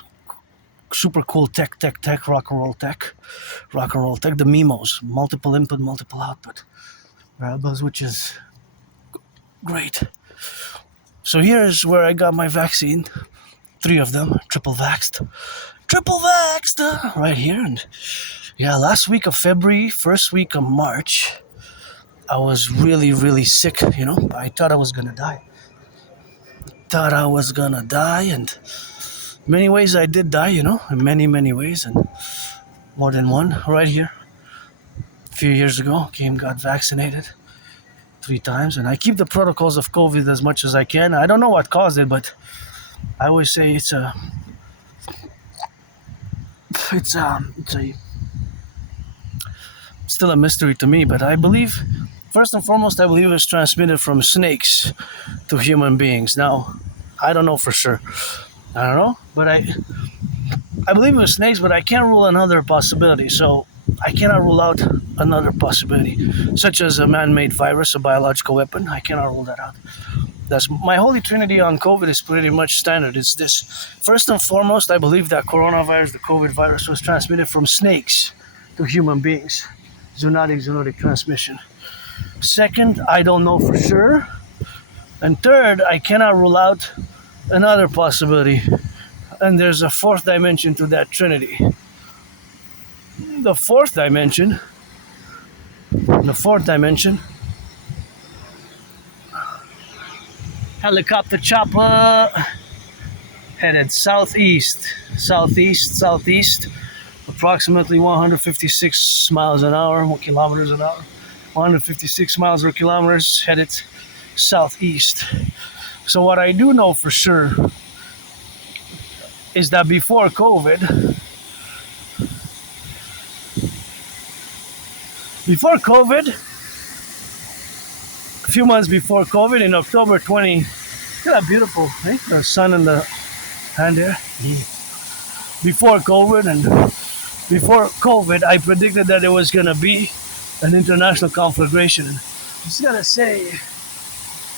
super cool tech, rock and roll tech, the MIMOs, multiple input, multiple output variables, which is great. So here's where I got my vaccine, 3 of them, triple vaxxed, right here. And yeah, last week of February, first week of March, I was really, really sick, I thought I was gonna die. And many ways I did die, in many ways, and more than one. Right here, a few years ago, got vaccinated 3 times, and I keep the protocols of COVID as much as I can. I don't know what caused it, but I always say it's still a mystery to me. But I believe, first and foremost, it was transmitted from snakes to human beings. Now, I don't know for sure. I don't know, but I believe it was snakes, but I can't rule another possibility. So I cannot rule out another possibility, such as a man-made virus, a biological weapon. I cannot rule that out. That's my holy trinity on COVID is pretty much standard. It's this. First and foremost, I believe that coronavirus, the COVID virus, was transmitted from snakes to human beings. Zoonotic transmission. Second, I don't know for sure. And third, I cannot rule out another possibility. And there's a fourth dimension to that trinity. The fourth dimension, helicopter chopper headed southeast, approximately 156 miles an hour, kilometers an hour, 156 miles or kilometers, headed southeast. So what I do know for sure is that before COVID, a few months before COVID, in October 20, look at that beautiful, right? The sun in the hand there. Before COVID, I predicted that there was going to be an international conflagration. I just got to say,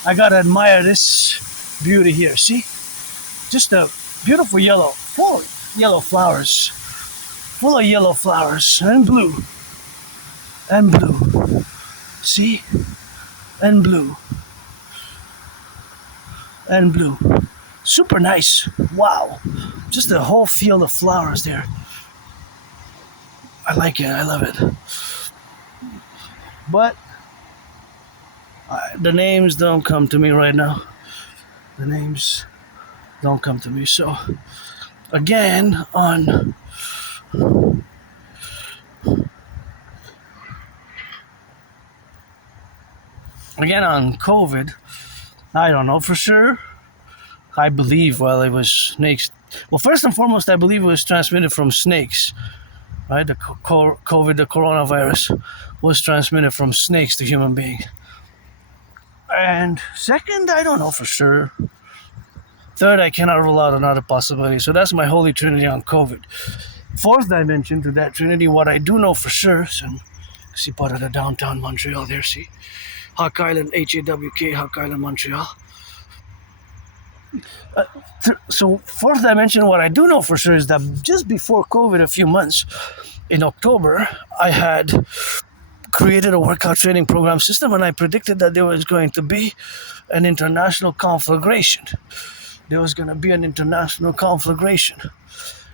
I got to admire this beauty here. See? Just a beautiful yellow, full of yellow flowers, and blue. See? And blue. Super nice. Wow. Just a whole field of flowers there. I like it. I love it. But the names don't come to me right now. So, again, on COVID, I don't know for sure. I believe, it was snakes. Well, first and foremost, I believe it was transmitted from snakes. Right? The COVID, the coronavirus, was transmitted from snakes to human beings. And second, I don't know for sure. Third, I cannot rule out another possibility. So that's my holy trinity on COVID. Fourth dimension to that trinity, what I do know for sure, see part of the downtown Montreal there, see? Hawk Island, HAWK, Hawk Island, Montreal. So fourth dimension, what I do know for sure is that just before COVID, a few months, in October, I had created a workout training program system, and I predicted that there was going to be an international conflagration.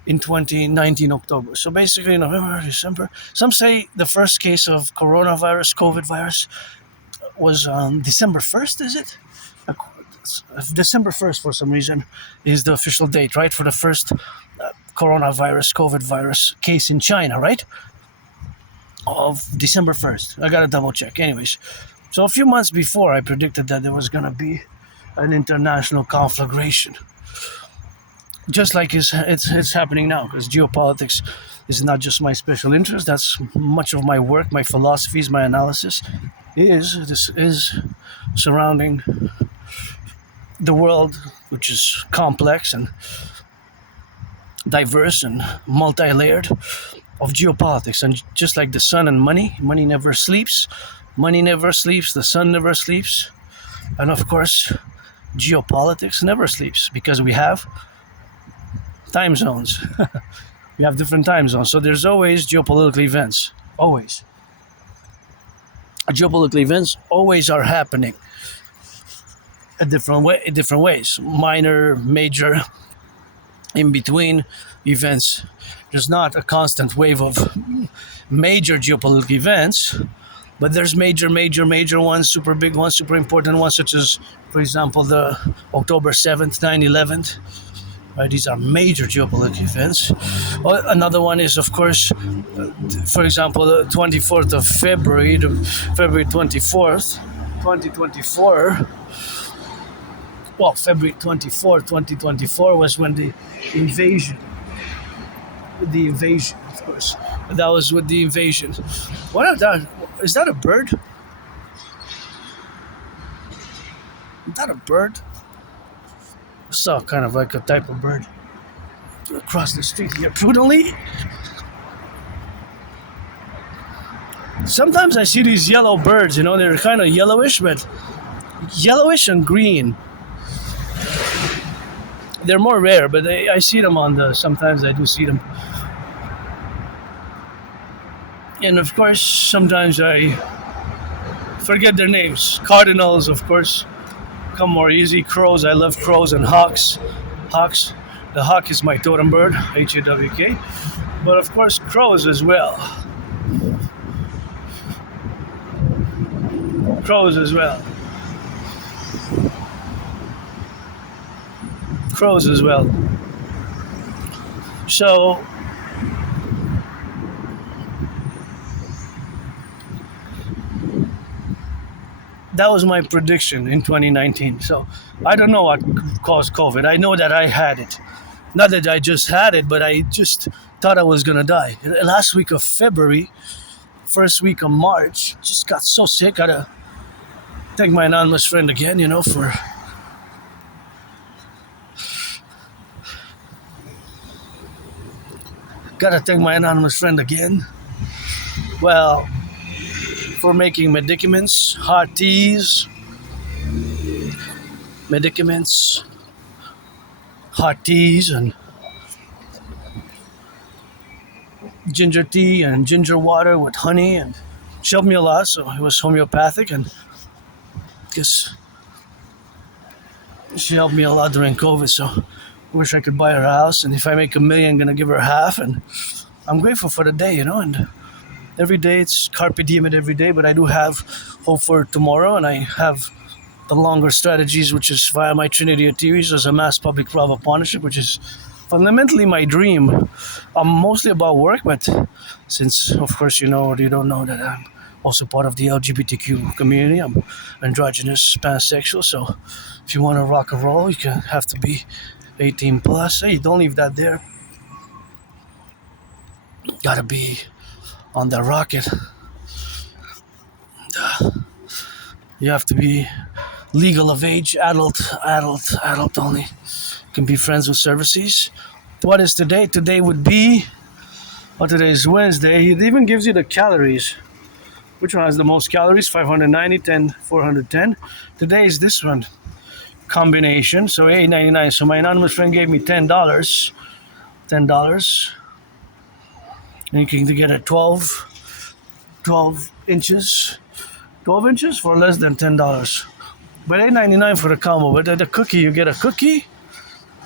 in 2019 October. So basically November, December. Some say the first case of coronavirus, COVID virus, was on December 1st, is it? December 1st, for some reason, is the official date, right? For the first coronavirus, COVID virus case in China, right? Of December 1st. I gotta double check. Anyways, so a few months before, I predicted that there was gonna be an international conflagration. Just like it's happening now, because geopolitics is not just my special interest. That's much of my work, my philosophies, my analysis is surrounding the world, which is complex and diverse and multi-layered, of geopolitics. And just like the sun and money never sleeps. Money never sleeps. The sun never sleeps. And of course, geopolitics never sleeps, because we have time zones. We have different time zones. So there's always geopolitical events. Always. Geopolitical events always are happening in different ways. Minor, major, in between events. There's not a constant wave of major geopolitical events, but there's major ones, super big ones, super important ones, such as, for example, the October 7th, 9/11. Right, these are major geopolitical events. Well, another one is, of course, for example, the 24th of February, February 24th, 2024. Well, February 24th, 2024 was when the invasion, of course. That was with the invasion. What is that? Is that a bird? Is that a bird? I saw kind of like a type of bird across the street here prudently. Sometimes I see these yellow birds, they're kind of yellowish, but yellowish and green. They're more rare, but I see them sometimes I do see them. And of course, sometimes I forget their names. Cardinals, of course, come more easy. Crows, I love crows, and hawks. The hawk is my totem bird, Hawk. But of course, crows as well. Crows as well. So, that was my prediction in 2019. So I don't know what caused COVID. I know that I had it. Not that I just had it, but I just thought I was going to die. Last week of February, first week of March, just got so sick. Gotta thank my anonymous friend again, Gotta thank my anonymous friend again. Well, for making medicaments, hot teas, and ginger tea and ginger water with honey, and she helped me a lot. So it was homeopathic, and I guess she helped me a lot during COVID. So I wish I could buy her a house, and if I make $1 million, I'm gonna give her half. And I'm grateful for the day, and every day it's carpe diem every day, but I do have hope for tomorrow, and I have the longer strategies, which is via my Trinity of Theories as a mass public private partnership, which is fundamentally my dream. I'm mostly about work, but since, of course, you know or you don't know that I'm also part of the LGBTQ community, I'm androgynous, pansexual, so if you want to rock and roll, you have to be 18 plus. Hey, don't leave that there. Gotta be on the rocket. You have to be legal of age, adult only. Can be friends with services. What is today? Today would be, today is Wednesday. It even gives you the calories. Which one has the most calories? 590, 10, 410. Today is this one. Combination. So $8.99. So my anonymous friend gave me $10. And you can get a 12 inches. 12 inches for less than $10. But $8.99 for the combo. But the cookie, you get a cookie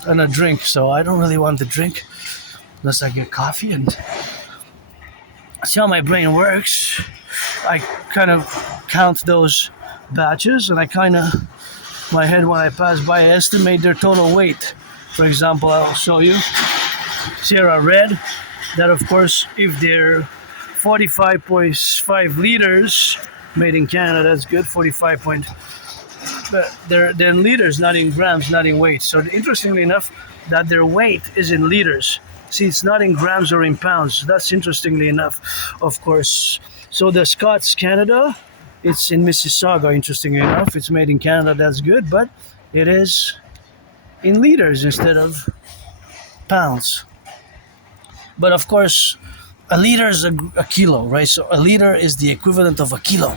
and a drink. So I don't really want the drink. unless I get coffee and see how my brain works. I kind of count those batches, and I kind of, my head when I pass by, I estimate their total weight. For example, I'll show you. Sierra Red, that of course, if they're 45.5 liters, made in Canada, that's good. 45 point, but they're in liters, not in grams, not in weight. So interestingly enough, that their weight is in liters. See, it's not in grams or in pounds. That's interestingly enough, of course. So the Scots Canada, it's in Mississauga, interestingly enough. It's made in Canada, that's good, but it is in liters instead of pounds. But of course, a liter is a kilo, right? So a liter is the equivalent of a kilo.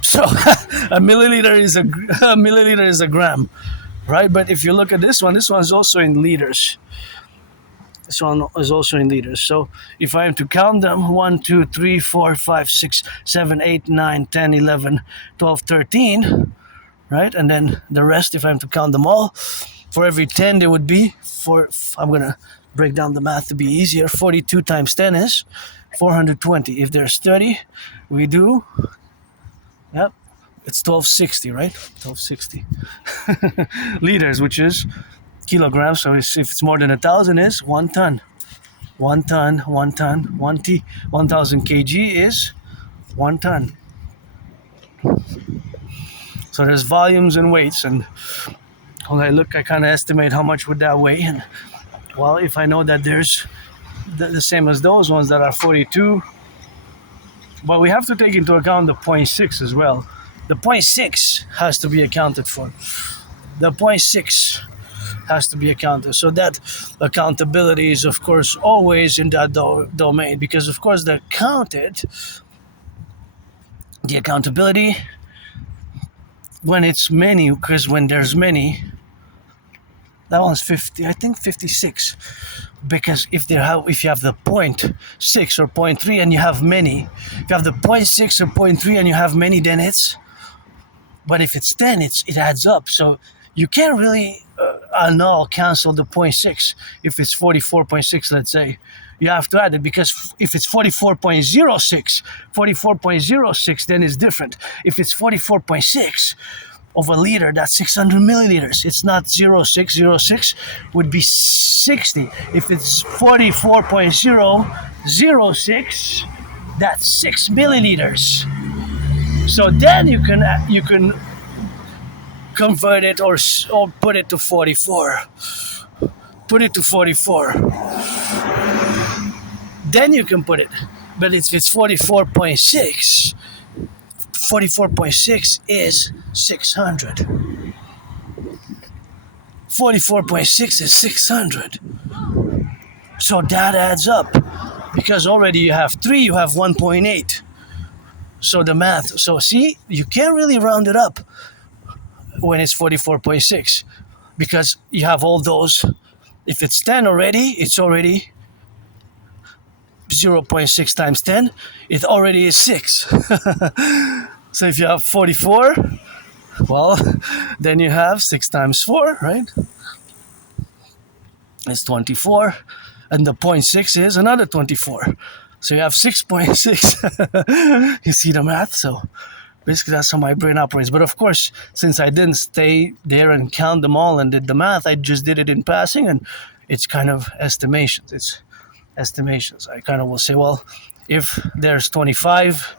So a milliliter is a gram, right? But if you look at this one's also in liters. This one is also in liters. So if I am to count them, 1, 2, 3, 4, 5, 6, 7, 8, 9, 10, 11, 12, 13, right? And then the rest, if I'm to count them all, for every 10 there would be, I'm going to break down the math to be easier, 42 times 10 is 420. If there's 30, we do, yep, it's 1260, right? 1260 liters, which is kilograms. So if it's more than 1,000, is 1 ton. 1 ton, 1 ton, 1,000 kg is 1 ton. So there's volumes and weights, and when I look, I kind of estimate how much would that weigh. And well, if I know that there's the same as those ones that are 42, but we have to take into account the 0.6 as well. The 0.6 has to be accounted for. The 0.6 has to be accounted. So that accountability is, of course, always in that domain, because, of course, the accountability, when it's many, because when there's many, that one's 50, I think 56, because if you have the 0.6 or 0.3 and you have many, if you have the 0.6 or 0.3 and you have many, then it's, but if it's 10, it adds up. So you can't really cancel the 0.6 if it's 44.6, let's say. You have to add it, because if it's 44.06, then it's different. If it's 44.6 of a liter, that's 600 milliliters. It's not 0.606, would be 60. If it's 44.006, that's 6 milliliters. So then you can convert it or put it to 44. Put it to 44. Then you can put it. But if it's 44.6, 44.6 is 600. 44.6 is 600. So that adds up. Because already you have 3, you have 1.8. So the math, so see, you can't really round it up when it's 44.6, because you have all those. If it's 10 already, it's already 0.6 times 10, it already is 6. So if you have 44, well, then you have 6 times 4, right? It's 24, and the 0.6 is another 24. So you have 6.6. You see the math? So basically that's how my brain operates. But of course, since I didn't stay there and count them all and did the math, I just did it in passing, and it's kind of estimations. It's estimations. I kind of will say, well, if there's 25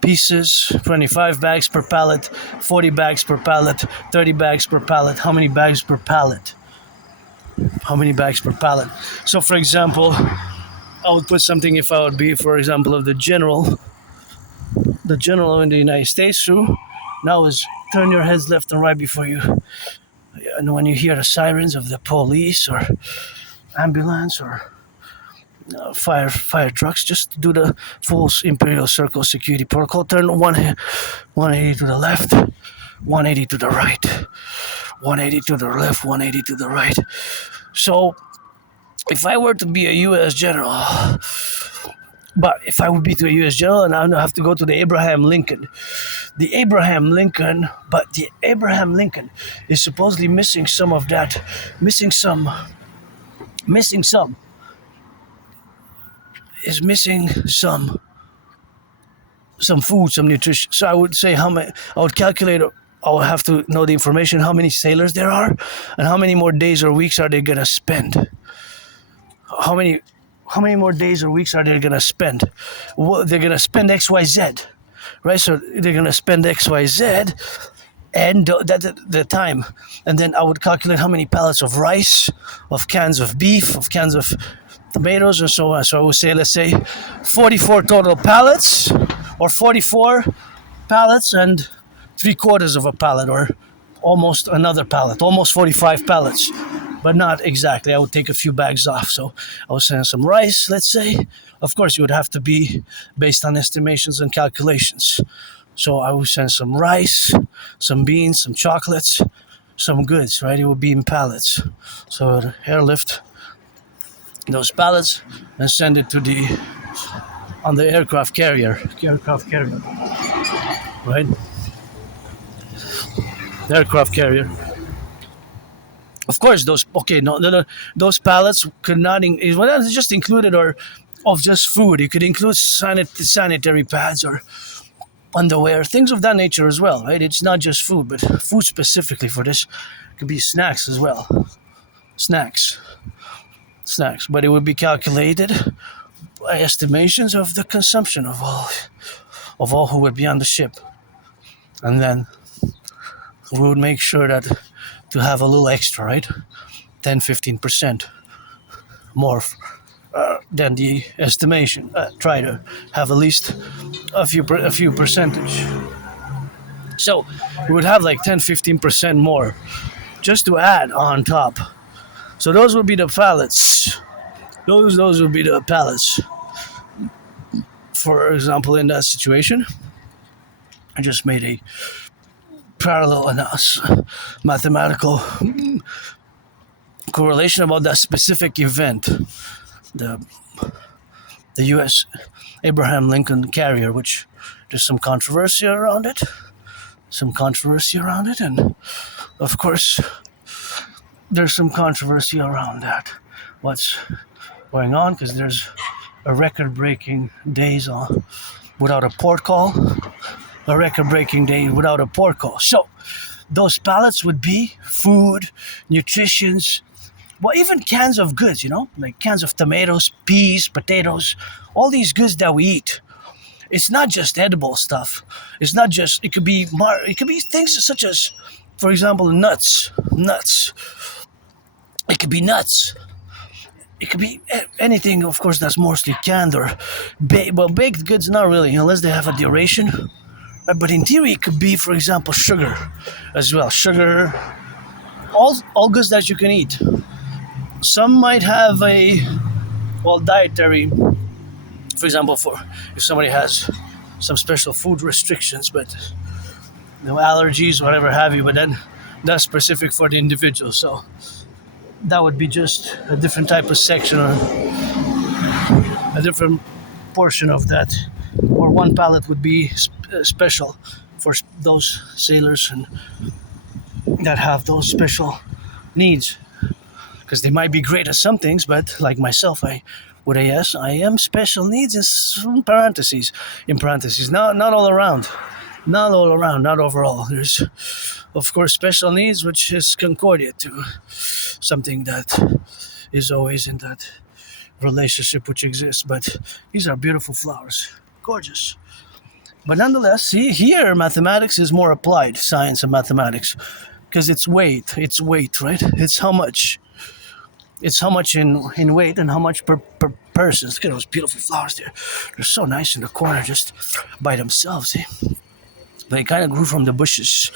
pieces, 25 bags per pallet, 40 bags per pallet, 30 bags per pallet, how many bags per pallet? How many bags per pallet? So for example, I would put something, if I would be, for example, of the general in the United States, who now is turn your heads left and right before you, and when you hear the sirens of the police or ambulance or fire trucks, just do the full imperial circle security protocol. Turn 180 to the left, 180 to the right, 180 to the left, 180 to the right. So if I were to be a U.S. general, but if I would be to a U.S. general, and I would have to go to the Abraham Lincoln is supposedly missing some of that, missing some. is missing some food, some nutrition. So I would say I would calculate. I would have to know the information, how many sailors there are, and how many more days or weeks are they gonna spend. How many more days or weeks are they gonna spend? Well, they're gonna spend X, Y, Z, right? So they're gonna spend X, Y, Z, and the time. And then I would calculate how many pallets of rice, of cans of beef, of cans of tomatoes, and so on. So I would say, let's say, 44 total pallets, or 44 pallets and 3/4 of a pallet, or almost another pallet, almost 45 pallets, but not exactly. I would take a few bags off. So I would send some rice, let's say. Of course, it would have to be based on estimations and calculations. So I would send some rice, some beans, some chocolates, some goods, right? It would be in pallets. So I would airlift those pallets and send it on the aircraft carrier, right? The aircraft carrier. Of course, those pallets could not. Well, it's just included or of just food. It could include sanitary pads or underwear, things of that nature as well, right? It's not just food, but food specifically for this could be snacks as well. Snacks, but it would be calculated by estimations of the consumption of all who would be on the ship, and then we would make sure that to have a little extra, right? 10-15% more than the estimation. Try to have at least a few percentage. So we would have like 10-15% more just to add on top. So those would be the pallets. Those would be the pallets. For example, in that situation, I just made a parallel mathematical correlation about that specific event, the U.S. Abraham Lincoln carrier, which there's some controversy around it, and of course there's some controversy around that. What's going on? Because there's a record-breaking days without a port call. A record-breaking day without a port call. So those pallets would be food, nutritions, well, even cans of goods, like cans of tomatoes, peas, potatoes, all these goods that we eat. It's not just edible stuff. It could be things such as, for example, nuts. It could be nuts. It could be anything, of course, that's mostly canned or baked goods, not really, unless they have a duration. But in theory, it could be, for example, sugar as well. Sugar, all goods that you can eat. Some might have dietary, for example, if somebody has some special food restrictions, but allergies, whatever have you, but then that's specific for the individual. So that would be just a different type of section or a different portion of that. Or one pallet would be special for those sailors and that have those special needs, because they might be great at some things, but like myself, I am special needs in parentheses, not all around, not overall. There's of course special needs, which is concordia to something that is always in that relationship which exists. But these are beautiful flowers, gorgeous. But nonetheless, see, here mathematics is more applied, science and mathematics, because it's weight, right? It's how much in weight and how much per person. Look at those beautiful flowers there. They're so nice in the corner just by themselves, eh? They kind of grew from the bushes.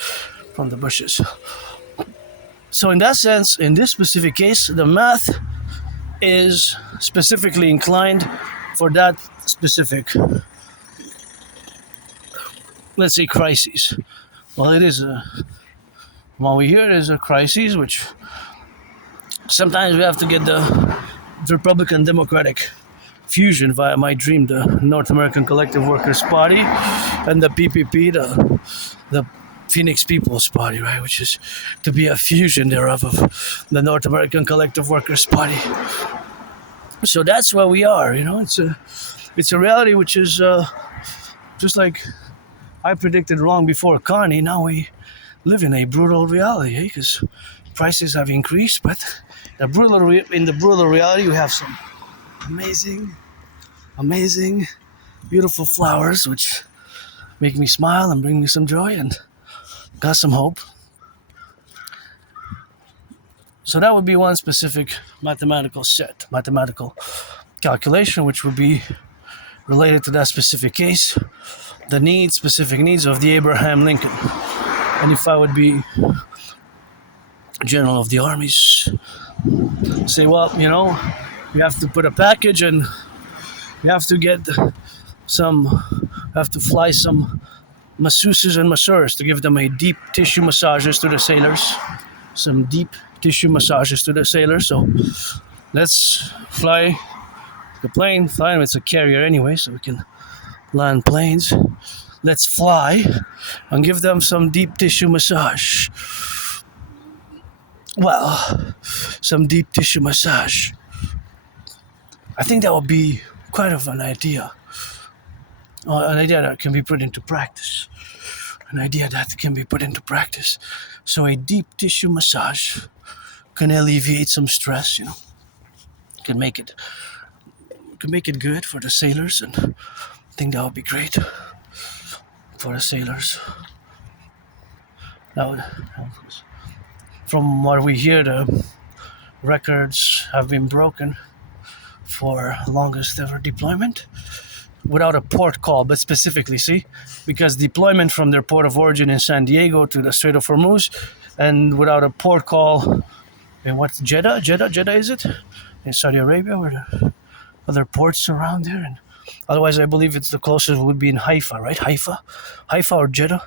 So in that sense, in this specific case, the math is specifically inclined for that specific, let's say, crises. Well, it is while we hear it is a crisis, which sometimes we have to get the Republican Democratic fusion via my dream, the North American Collective Workers Party, and the PPP, the Phoenix People's Party, right, which is to be a fusion thereof of the North American Collective Workers Party So that's where we are. It's a reality which is just like I predicted wrong before Connie. Now we live in a brutal reality, because prices have increased, but in the brutal reality, we have some amazing, amazing, beautiful flowers which make me smile and bring me some joy and got some hope. So that would be one specific mathematical calculation, which would be related to that specific case, the specific needs of the Abraham Lincoln. And if I would be general of the armies, say, well, you have to put a package, and you have to fly some masseuses and masseurs to give them a deep tissue massages to the sailors. Some deep tissue massages to the sailors. So let's fly the plane. Fine, it's a carrier anyway, so we can land planes. Let's fly and give them some deep tissue massage. Well, some deep tissue massage. I think that would be quite of an idea. An idea that can be put into practice. So a deep tissue massage can alleviate some stress, can make it good for the sailors, and I think that would be great for the sailors. From what we hear, the records have been broken for longest ever deployment without a port call, but specifically, because deployment from their port of origin in San Diego to the Strait of Hormuz, and without a port call in Jeddah is it? In Saudi Arabia, where the other ports around there, and otherwise I believe it's the closest would be in Haifa, right? Haifa or Jeddah?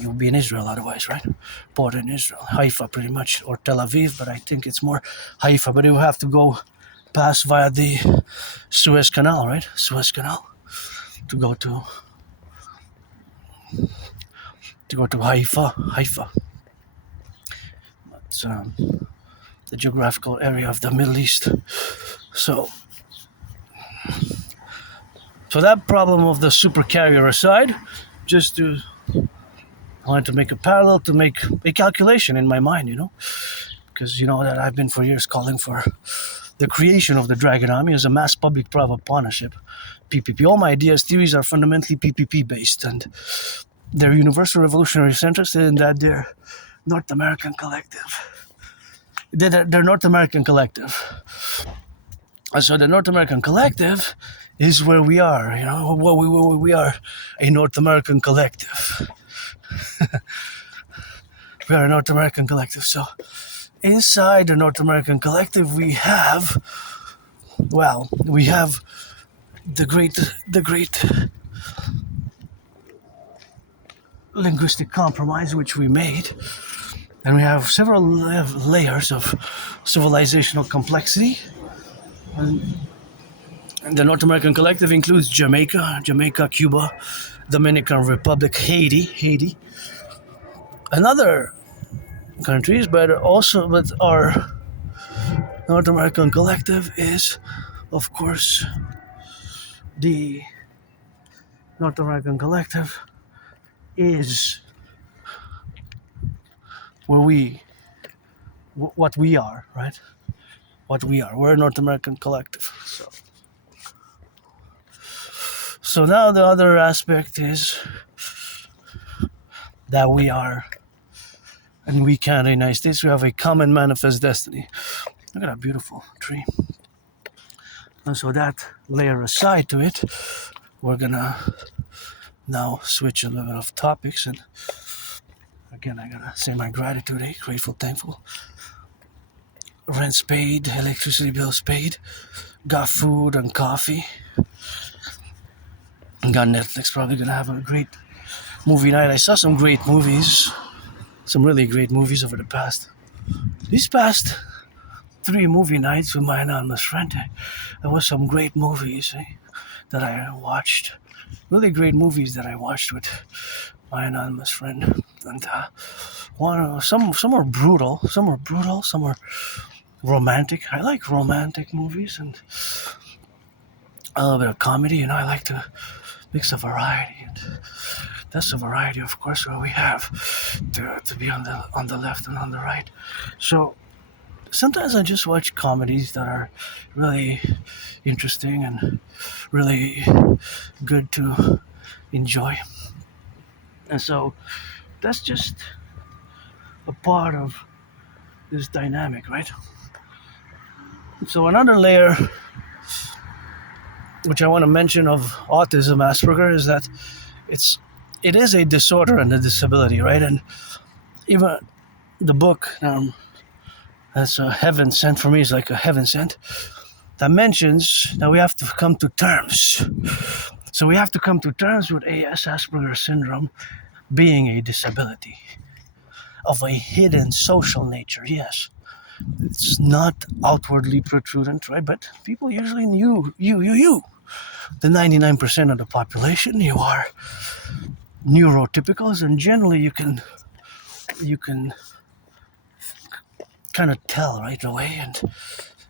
It would be in Israel otherwise, right? Port in Israel. Haifa pretty much, or Tel Aviv, but I think it's more Haifa, but it will have to pass via the Suez Canal, right? Suez Canal to go to Haifa. It's the geographical area of the Middle East. So that problem of the supercarrier aside, I wanted to make a parallel, to make a calculation in my mind, because that I've been for years calling for the creation of the Dragon Army as a mass public-private partnership, PPP. All my ideas, theories are fundamentally PPP based, and they're universal revolutionary centrists in that they're North American collective. They're North American collective. And so the North American collective is where we are, we are a North American collective. We are a North American collective. So inside the North American collective, we have the great linguistic compromise which we made, and we have several layers of civilizational complexity. And the North American collective includes Jamaica, Cuba, Dominican Republic, Haiti, and other countries, but our North American collective is, of course, the North American collective is what we are, right? What we are. We're a North American collective. So now the other aspect is that we are, and we can, in the United States, we have a common manifest destiny. Look at that beautiful tree. And so that layer aside to it, we're gonna now switch a little bit of topics. And again, I gotta say my gratitude, grateful, thankful. Rent's paid, electricity bills paid, got food and coffee, got Netflix, probably gonna have a great movie night. I saw some great movies, some really great movies over these past 3 movie nights with my anonymous friend. There was some great movies that I watched, really great movies that I watched with my anonymous friend. And some were brutal, some were romantic. I like romantic movies and a little bit of comedy. You know, I like to mix a variety, and that's a variety, of course, what we have to be on the left and on the right. So sometimes I just watch comedies that are really interesting and really good to enjoy. And so that's just a part of this dynamic, right? So another layer which I want to mention of autism, Asperger, is that it's it is a disorder and a disability, right? And even the book that's a heaven sent for me is like a heaven sent that mentions that we have to come to terms. So we have to come to terms with AS, Asperger syndrome, being a disability of a hidden social nature. Yes, it's not outwardly protrudent, right? But people usually knew you. The 99% of the population, you are neurotypicals, and generally you can kind of tell right away, and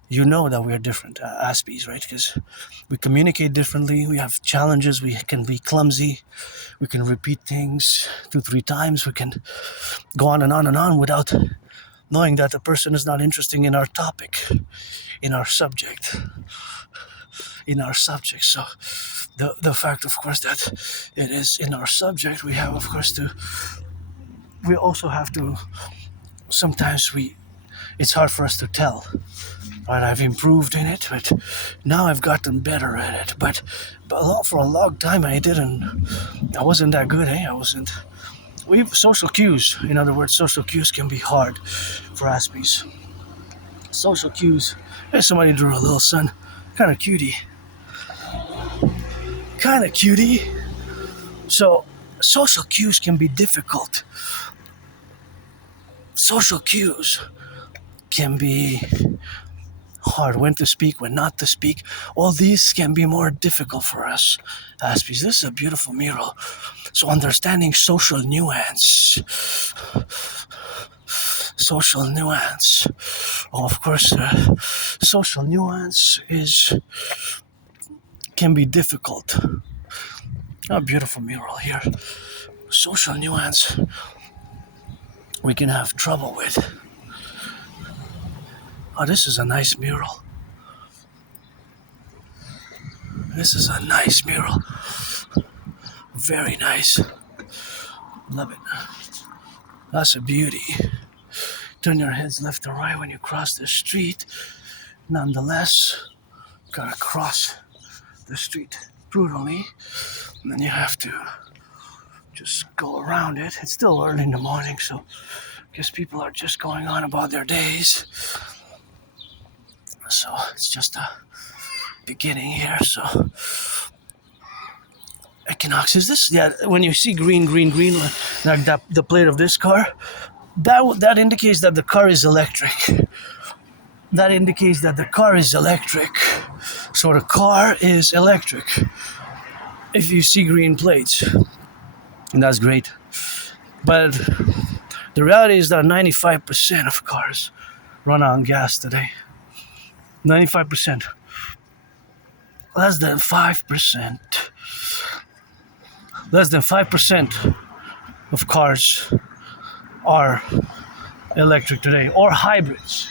you know that we're different, Aspies, right? Because we communicate differently, we have challenges, we can be clumsy, we can repeat things 2-3 times, we can go on and on and on without knowing that the person is not interested in our topic, in our subject. So the fact, of course, that it is in our subject, we have, of course, we also have to, sometimes it's hard for us to tell. Right, I've improved in it, but now I've gotten better at it. But for a long time, I wasn't that good, I wasn't. We have social cues. In other words, social cues can be hard for Aspies. Social cues. There's somebody drew a little sun. Kind of cutie. So, social cues can be difficult. Social cues can be hard, when to speak, when not to speak. All these can be more difficult for us, Aspies. This is a beautiful mural. So understanding social nuance. Oh, of course, social nuance can be difficult. A beautiful mural here. Social nuance we can have trouble with. Oh, this is a nice mural. Very nice. Love it. That's a beauty. Turn your heads left or right when you cross the street. Nonetheless, gotta cross the street brutally. And then you have to just go around it. It's still early in the morning, so I guess people are just going on about their days. So it's just a beginning here. So equinox is this? Yeah, when you see green, like that, the plate of this car, that indicates that the car is electric. So the car is electric. If you see green plates, and that's great. But the reality is that 95% of cars run on gas today. 95%. Less than 5% of cars are electric today, or hybrids.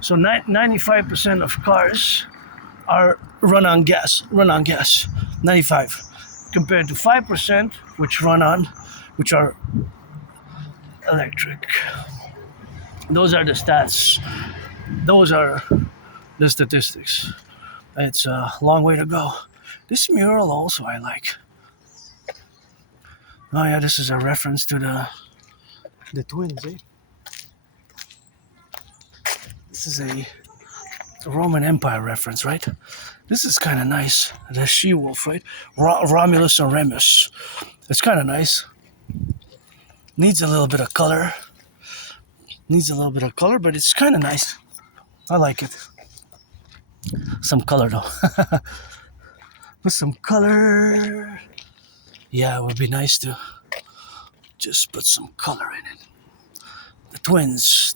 So 95% of cars are run on gas. 95, compared to 5% which are electric. Those are the stats. Those are the statistics. It's a long way to go. This mural also I like. Oh yeah, this is a reference to the twins, eh? This is a Roman Empire reference, right? This is kind of nice. The she-wolf, right? Romulus and Remus. It's kind of nice. Needs a little bit of color, but it's kind of nice. I like it. Some color though. With some color. Yeah, it would be nice to just put some color in it. The twins.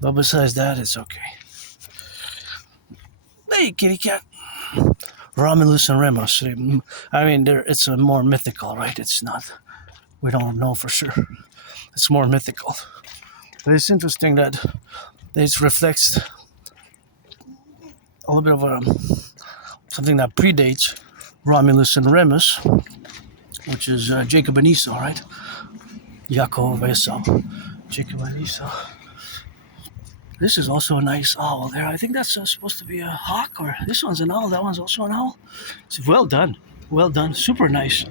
But besides that, it's okay. Hey, kitty cat. Romulus and Remus. I mean, it's a more mythical, right? It's not. We don't know for sure. It's more mythical. But it's interesting that it reflects a little bit of something that predates Romulus and Remus, which is Jacob and Esau, right? Yaakov, Esau, Jacob and Esau. This is also a nice owl there. I think that's supposed to be a hawk, or this one's an owl. That one's also an owl. It's well done. Well done. Super nice.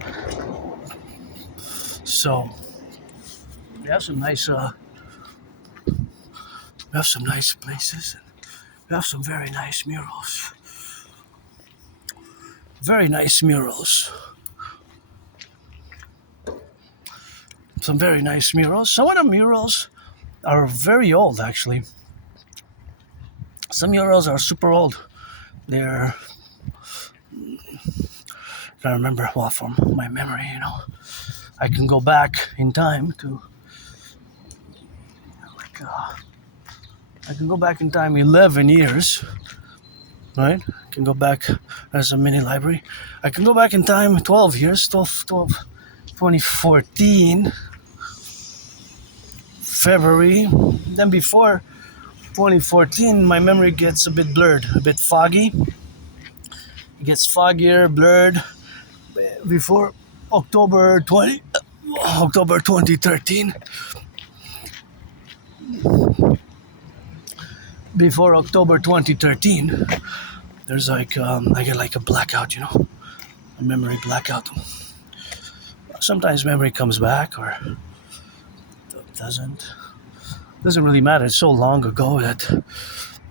So we have some nice places. We have some very nice murals. Very nice murals. Some very nice murals. Some of the murals are very old, actually. Some murals are super old. They're, I remember, well, from my memory, I can go back in time to, I can go back in time 11 years, right? I can go back, as a mini library. I can go back in time 12 years, 2014, February. Then before 2014, my memory gets a bit blurred, a bit foggy. It gets foggier, blurred. Before October 2013. Before October 2013, there's I get like a blackout, a memory blackout. Sometimes memory comes back or doesn't. Doesn't really matter. It's so long ago that,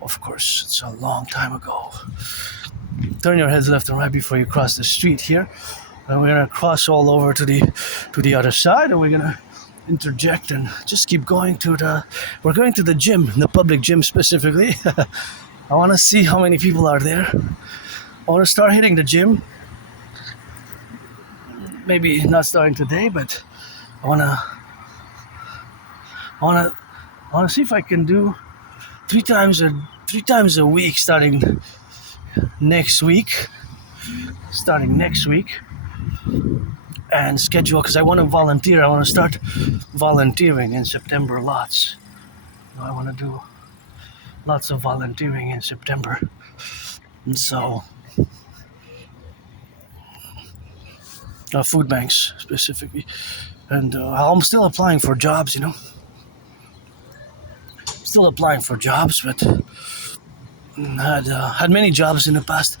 of course, it's a long time ago. Turn your heads left and right before you cross the street here. And we're gonna cross all over to the other side, and we're gonna interject and just keep going we're going to the gym, the public gym specifically. I want to see how many people are there. I want to start hitting the gym. Maybe not starting today, but I want to see if I can do three times a week starting next week. And schedule, because I want to volunteer. I want to start volunteering in September lots. I want to do lots of volunteering in September. And so, food banks specifically. And I'm still applying for jobs, Still applying for jobs, but had many jobs in the past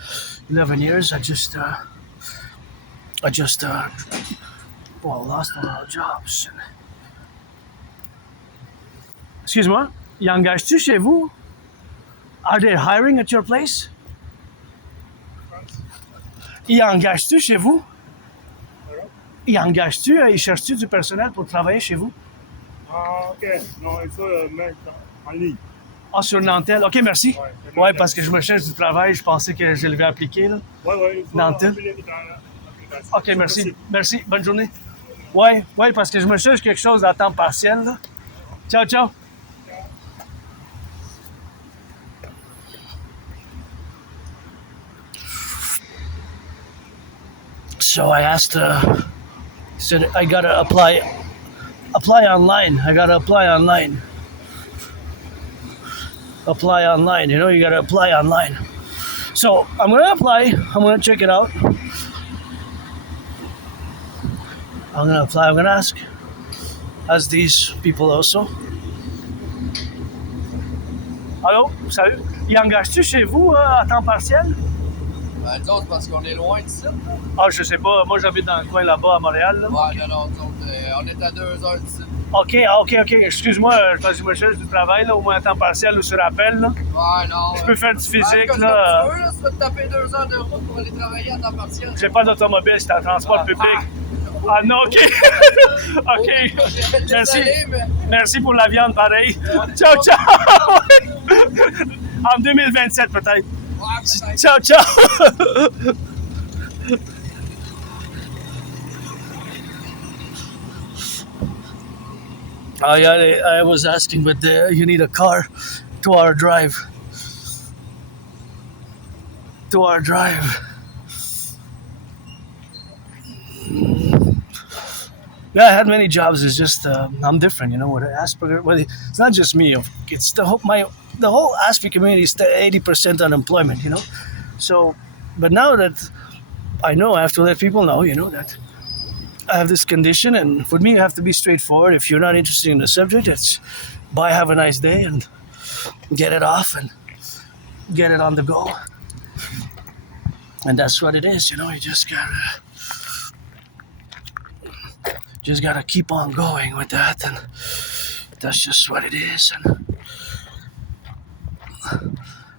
11 years. I just lost a lot of jobs. Excuse-moi, y engage-tu chez vous? Are they hiring at your place? Y engage-tu chez vous? Y engage-tu, y cherches-tu du personnel pour travailler chez vous? Ah, ok. Non, ça, mec, en ligne. Ah, sur Nantel. OK, merci. Ouais, parce que je me cherche du travail. Je pensais que je l'avais appliqué, là. Ouais. Nantel. OK, merci. Merci. Bonne journée. Ouais, parce que je me cherche quelque chose à temps partiel, là. Ciao. So I asked, said I gotta apply online. You gotta apply online. So I'm gonna apply. I'm gonna check it out. I'm gonna apply. I'm gonna ask these people also. Allô, salut. Y engage-tu chez vous à temps partiel? Ben, nous autres, parce qu'on est loin d'ici. Ah, je sais pas. Moi, j'habite dans le coin là-bas à Montréal. Là. Ouais, non, nous autres, on est à 2 heures d'ici. OK. Excuse-moi, parce que je me cherche du travail, là, au moins à temps partiel ou sur appel. Là. Ouais, non. Je peux faire du physique, comme là. Tu veux, là, tu peux te taper 2 heures de route pour aller travailler à temps partiel. J'ai pas d'automobile, c'est en transport public. Ah non, OK. OK. Merci. Merci pour la viande, pareil. Ciao. En 2027, peut-être. Ouais, peut-être. Ciao. Yeah, I was asking, but you need a car, 2 hour drive. 2 hour drive. Yeah, I had many jobs. It's just I'm different, with Asperger. Well, it's not just me. It's the whole Aspie community is 80% unemployment. So, but now that I know, I have to let people know, that I have this condition, and for me, you have to be straightforward. If you're not interested in the subject, it's bye, have a nice day, and get it off and get it on the go. And that's what it is, you just gotta keep on going with that, and that's just what it is, and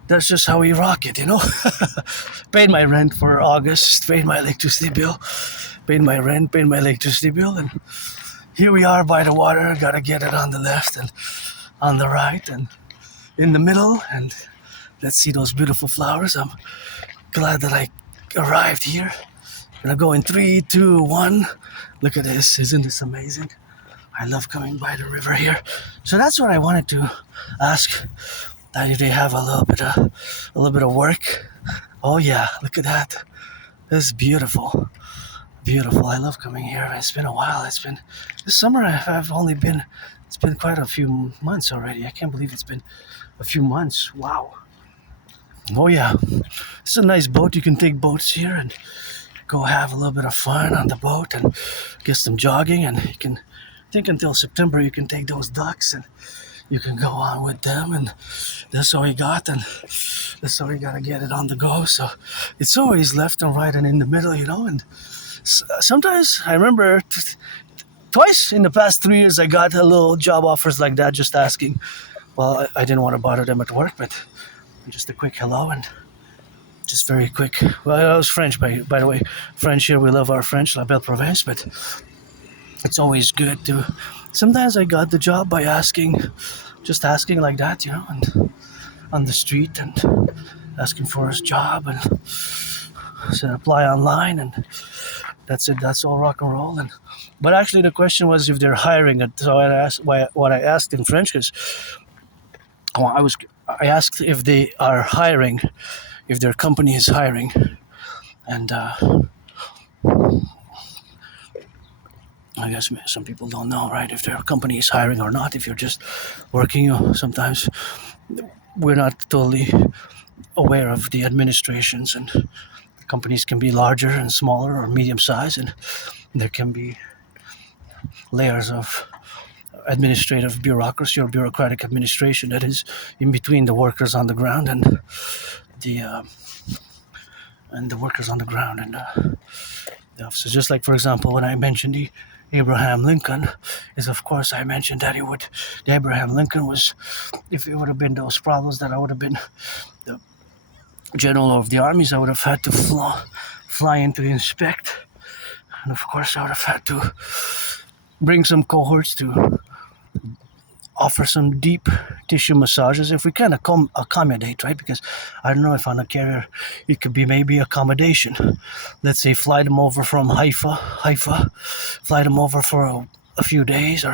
that's just how we rock it, Paid my rent for August, paid my electricity bill, paid my rent, paid my electricity bill, and here we are by the water. Gotta get it on the left and on the right and in the middle, and let's see those beautiful flowers. I'm glad that I arrived here. Gonna go in 3, 2, 1. Look at this, isn't this amazing? I love coming by the river here. So that's what I wanted to ask. That if they have a little bit of work. Oh yeah, look at that. This is beautiful. Beautiful. I love coming here. It's been a while. This summer I've only been, it's been quite a few months already. I can't believe it's been a few months. Wow. Oh yeah. It's a nice boat. You can take boats here and go have a little bit of fun on the boat and get some jogging, and you can, I think until September you can take those ducks and you can go on with them, and that's all you got, and that's all you gotta get it on the go. So it's always left and right and in the middle, and sometimes I remember twice in the past 3 years I got a little job offers like that, just asking. Well, I didn't want to bother them at work, but just a quick hello and just very quick. Well, I was French, by the way. French here, we love our French, la belle province, but it's always good to. Sometimes I got the job by just asking like that, and on the street and asking for his job, and so apply online, and that's it. That's all rock and roll. But actually, the question was if they're hiring. So I asked what I asked in French, because I asked if they are hiring, if their company is hiring, and I guess some people don't know, right? If their company is hiring or not. If you're just working, sometimes we're not totally aware of the administrations, and companies can be larger and smaller or medium size, and there can be layers of administrative bureaucracy or bureaucratic administration that is in between the workers on the ground and the workers on the ground and the officers. Just like, for example, when I mentioned the Abraham Lincoln, is of course I mentioned that the Abraham Lincoln was, if it would have been those problems, that I would have been the general of the armies. I would have had to fly in to inspect, and of course I would have had to bring some cohorts to offer some deep tissue massages if we can accommodate, right? Because I don't know if on a carrier it could be maybe accommodation. Let's say fly them over from Haifa, fly them over for a few days or